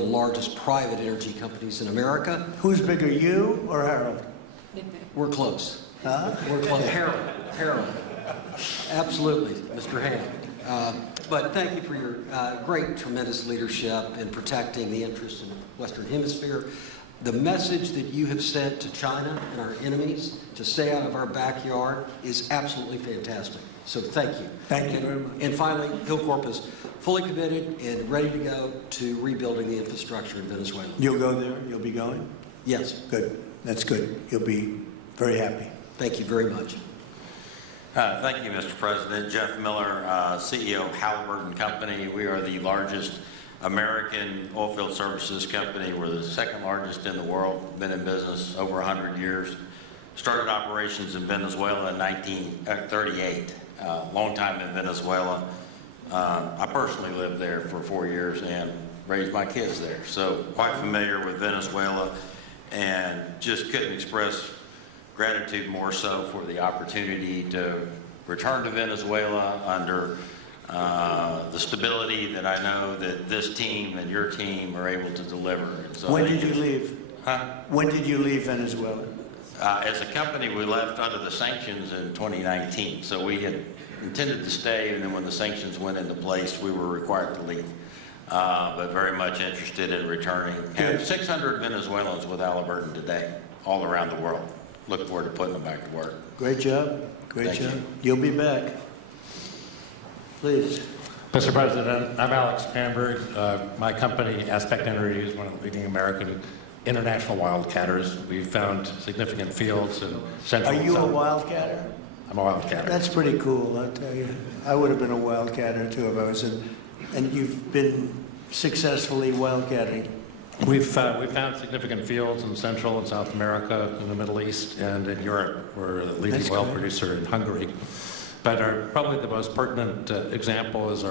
the largest private energy companies in America. Who's bigger, you or Harold? We're close. Huh? We're close. Harold. Absolutely, Mr. Ham. But thank you for your great, tremendous leadership in protecting the interests of the Western Hemisphere. The message that you have sent to China and our enemies to stay out of our backyard is absolutely fantastic. So thank you. Thank you very much. And finally, Hillcorp is fully committed and ready to go to rebuilding the infrastructure in Venezuela. You'll go there? You'll be going? Yes. Good. That's good. You'll be very happy. Thank you very much. Thank you, Mr. President. Jeff Miller, CEO of Halliburton Company. We are the largest American oilfield services company. We're the second largest in the world. Been in business over 100 years. Started operations in Venezuela in 1938. Long time in Venezuela. I personally lived there for 4 years and raised my kids there. So quite familiar with Venezuela, and just couldn't express gratitude more so for the opportunity to return to Venezuela under the stability that I know that this team and your team are able to deliver. So when did you leave? Huh? When did you leave Venezuela? As a company, we left under the sanctions in 2019. So we had intended to stay, and then when the sanctions went into place, we were required to leave. But very much interested in returning. And 600 Venezuelans with Halliburton today, all around the world. Look forward to putting them back to work. Great job. Great Thank job. you. You'll be back. Please. Mr. President, I'm Alex Bamberg. My company, Aspect Energy, is one of the leading American international wildcatters. We've found significant fields in central. Are you a wildcatter? I'm a wildcatter. That's pretty cool, I'll tell you. I would have been a wildcatter too if I was in. And you've been successfully wildcatting. We've found significant fields in Central and South America, in the Middle East, and in Europe. We're the leading That's oil good. producer in Hungary. But probably the most pertinent example is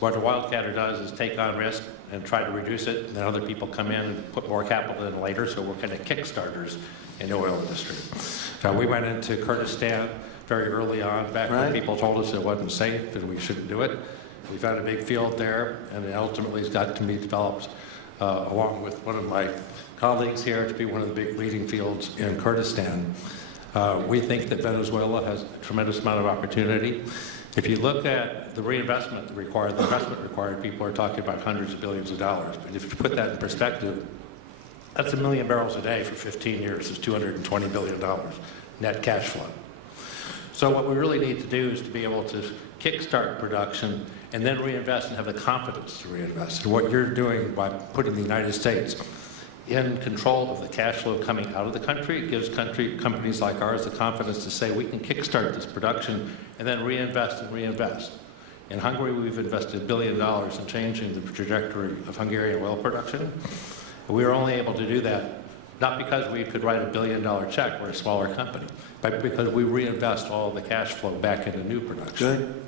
what a wildcatter does is take on risk and try to reduce it, and then other people come in and put more capital in later, so we're kind of kickstarters in the oil industry. So we went into Kurdistan very early on, back when people told us it wasn't safe and we shouldn't do it. We found a big field there, and it ultimately has got to be developed along with one of my colleagues here to be one of the big leading fields in Kurdistan. We think that Venezuela has a tremendous amount of opportunity. If you look at the reinvestment required, the investment required, people are talking about hundreds of billions of dollars. But if you put that in perspective, that's 1 million barrels a day for 15 years. It's $220 billion net cash flow. So what we really need to do is to be able to kickstart production and then reinvest and have the confidence to reinvest. And what you're doing by putting the United States in control of the cash flow coming out of the country, it gives companies like ours the confidence to say we can kickstart this production and then reinvest and reinvest. In Hungary, we've invested $1 billion in changing the trajectory of Hungarian oil production. We were only able to do that not because we could write $1 billion check, we're a smaller company, but because we reinvest all the cash flow back into new production.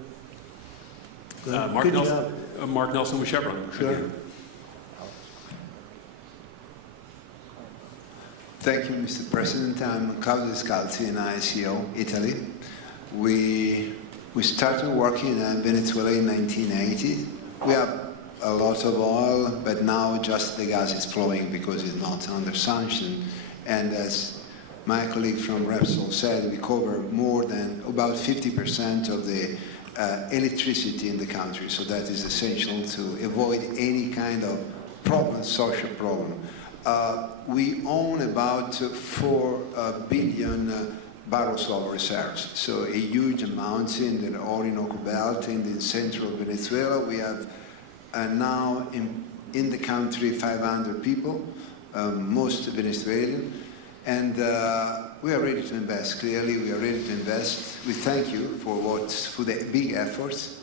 Good. Mark Nelson with Chevron. Sure. Thank you, Mr. President. I'm Claudio Scalzi, and ICO, Italy. We started working in Venezuela in 1980. We have a lot of oil, but now just the gas is flowing because it's not under sanction. And as my colleague from Repsol said, we cover more than about 50% of the electricity in the country. So that is essential to avoid any kind of problem, social problem. We own about 4 billion barrels of reserves, so a huge amount in the Orinoco Belt, in the central Venezuela. We have now in the country 500 people, most Venezuelan, and we are ready to invest. Clearly, we are ready to invest. We thank you for the big efforts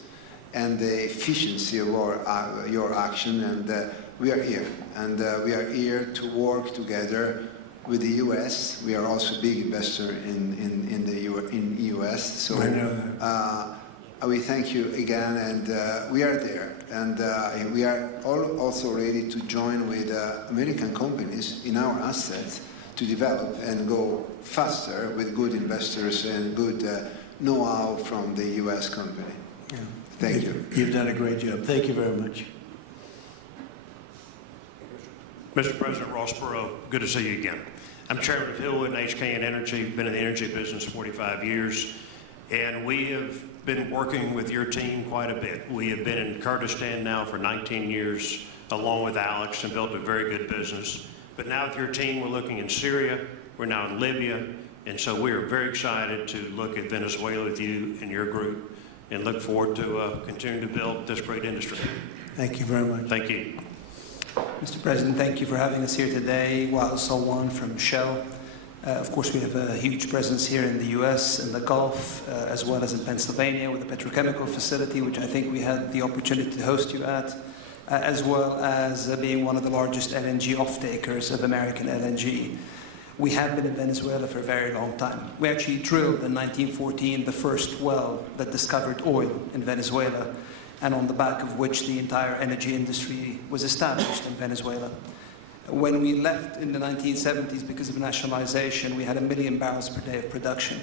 and the efficiency of your action, and we are here, and we are here to work together with the U.S. We are also a big investor in the U.S. So we thank you again, and we are there, and we are also ready to join with American companies in our assets to develop and go faster with good investors and good know-how from the U.S. company. Yeah. Thank you. You've done a great job. Thank you very much. Mr. President Rossborough, good to see you again. I'm chairman of Hillwood and HKN Energy, been in the energy business 45 years, and we have been working with your team quite a bit. We have been in Kurdistan now for 19 years, along with Alex, and built a very good business. But now with your team, we're looking in Syria, we're now in Libya, and so we are very excited to look at Venezuela with you and your group, and look forward to continuing to build this great industry. Thank you very much. Thank you. Mr. President, thank you for having us here today. Wael Salwan from Shell. Of course, we have a huge presence here in the U.S., in the Gulf, as well as in Pennsylvania with the petrochemical facility, which I think we had the opportunity to host you at, as well as being one of the largest LNG off-takers of American LNG. We have been in Venezuela for a very long time. We actually drilled in 1914 the first well that discovered oil in Venezuela, and on the back of which the entire energy industry was established in Venezuela. When we left in the 1970s because of nationalization, we had 1 million barrels per day of production.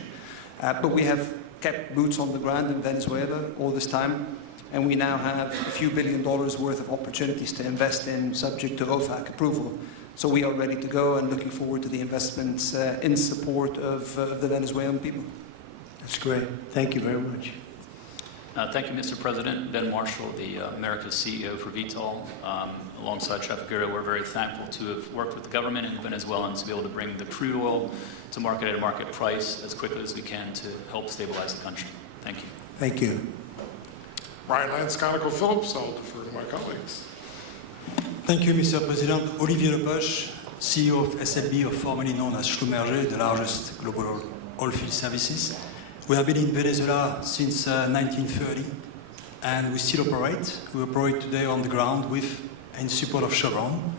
But we have kept boots on the ground in Venezuela all this time, and we now have a few $1 billion worth of opportunities to invest in, subject to OFAC approval. So we are ready to go and looking forward to the investments in support of the Venezuelan people. That's great. Thank you very much. Thank you, Mr. President. Ben Marshall, the America's CEO for Vitol. Alongside Chef Guerra, we're very thankful to have worked with the government and Venezuelans to be able to bring the crude oil to market at a market price as quickly as we can to help stabilize the country. Thank you. Thank you. Brian Lance, ConocoPhillips. I'll defer to my colleagues. Thank you, Mr. President. Olivier Lepoche, CEO of SLB, or formerly known as Schlumberger, the largest global oilfield services. We have been in Venezuela since 1930, and we still operate. We operate today on the ground with in support of Chevron.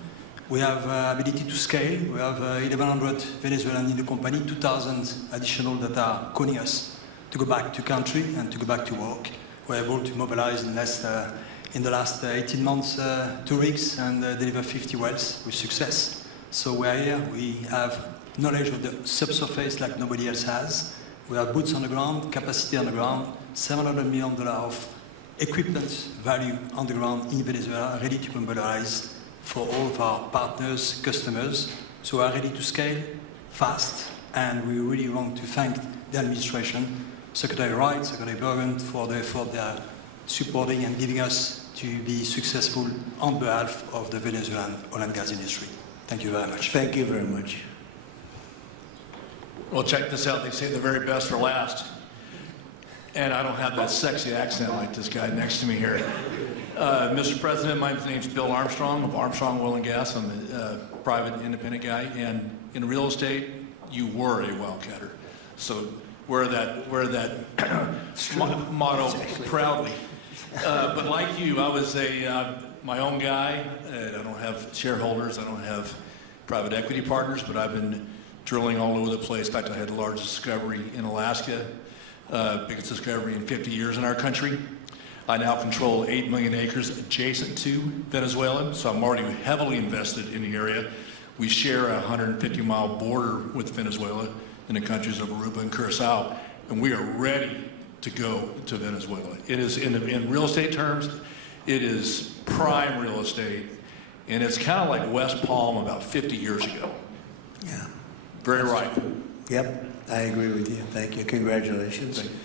We have ability to scale. We have 1,100 Venezuelans in the company, 2,000 additional that are calling us to go back to country and to go back to work. We're able to mobilize in the last 18 months 2 rigs and deliver 50 wells with success. So we're here. We have knowledge of the subsurface like nobody else has. We have boots on the ground, capacity on the ground, $700 million of equipment value on the ground in Venezuela, ready to mobilize for all of our partners, customers. So we are ready to scale fast, and we really want to thank the administration, Secretary Wright, Secretary Bergen, for the effort they are supporting and giving us to be successful on behalf of the Venezuelan oil and gas industry. Thank you very much. Thank you very much. Well, check this out. They say the very best for last. and I don't have that sexy accent like this guy next to me here. Mr. President, my name's Bill Armstrong of Armstrong Oil and Gas. I'm a private independent guy, and in real estate, you were a wildcatter. So wear that motto proudly. But like you, I was my own guy. I don't have shareholders. I don't have private equity partners, but I've been drilling all over the place. In fact, I had the largest discovery in Alaska, biggest discovery in 50 years in our country. I now control 8 million acres adjacent to Venezuela, so I'm already heavily invested in the area. We share a 150-mile border with Venezuela in the countries of Aruba and Curacao, and we are ready to go to Venezuela. It is, in real estate terms, it is prime real estate, and it's kind of like West Palm about 50 years ago. Yeah. Very right. Yep, I agree with you. Thank you. Congratulations. Thank you.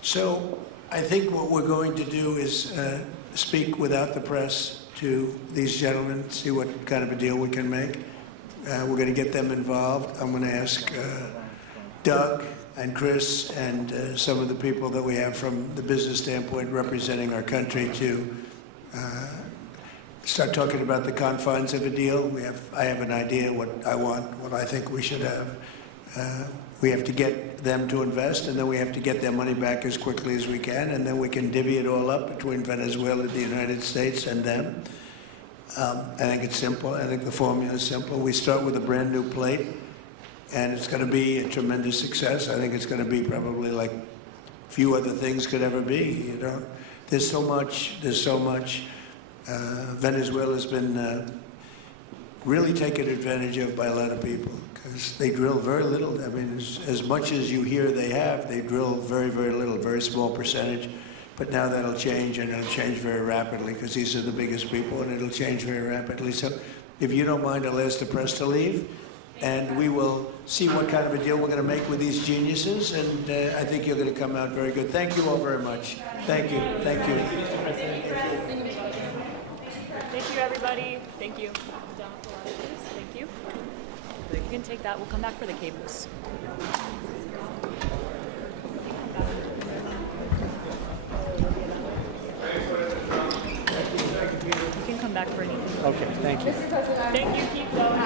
So I think what we're going to do is speak without the press to these gentlemen, see what kind of a deal we can make. We're going to get them involved. I'm going to ask Doug and Chris and some of the people that we have from the business standpoint representing our country to start talking about the confines of a deal. I have an idea what I want, what I think we should have. We have to get them to invest, and then we have to get their money back as quickly as we can, and then we can divvy it all up between Venezuela, the United States, and them. I think it's simple. I think the formula is simple. We start with a brand new plate, and it's going to be a tremendous success. I think it's going to be probably like few other things could ever be. You know, there's so much. Venezuela's been really taken advantage of by a lot of people because they drill very little. I mean, as much as you hear they drill very, very little, very small percentage. But now that'll change, and it'll change very rapidly because these are the biggest people, and it'll change very rapidly. So if you don't mind, I'll ask the press to leave, and we will see what kind of a deal we're going to make with these geniuses, and I think you're going to come out very good. Thank you all very much. Thank you. Thank you. Thank you, everybody. Thank you. Thank you. You can take that. We'll come back for the cables. You can come back for anything. Okay, thank you. Thank you. Keep going.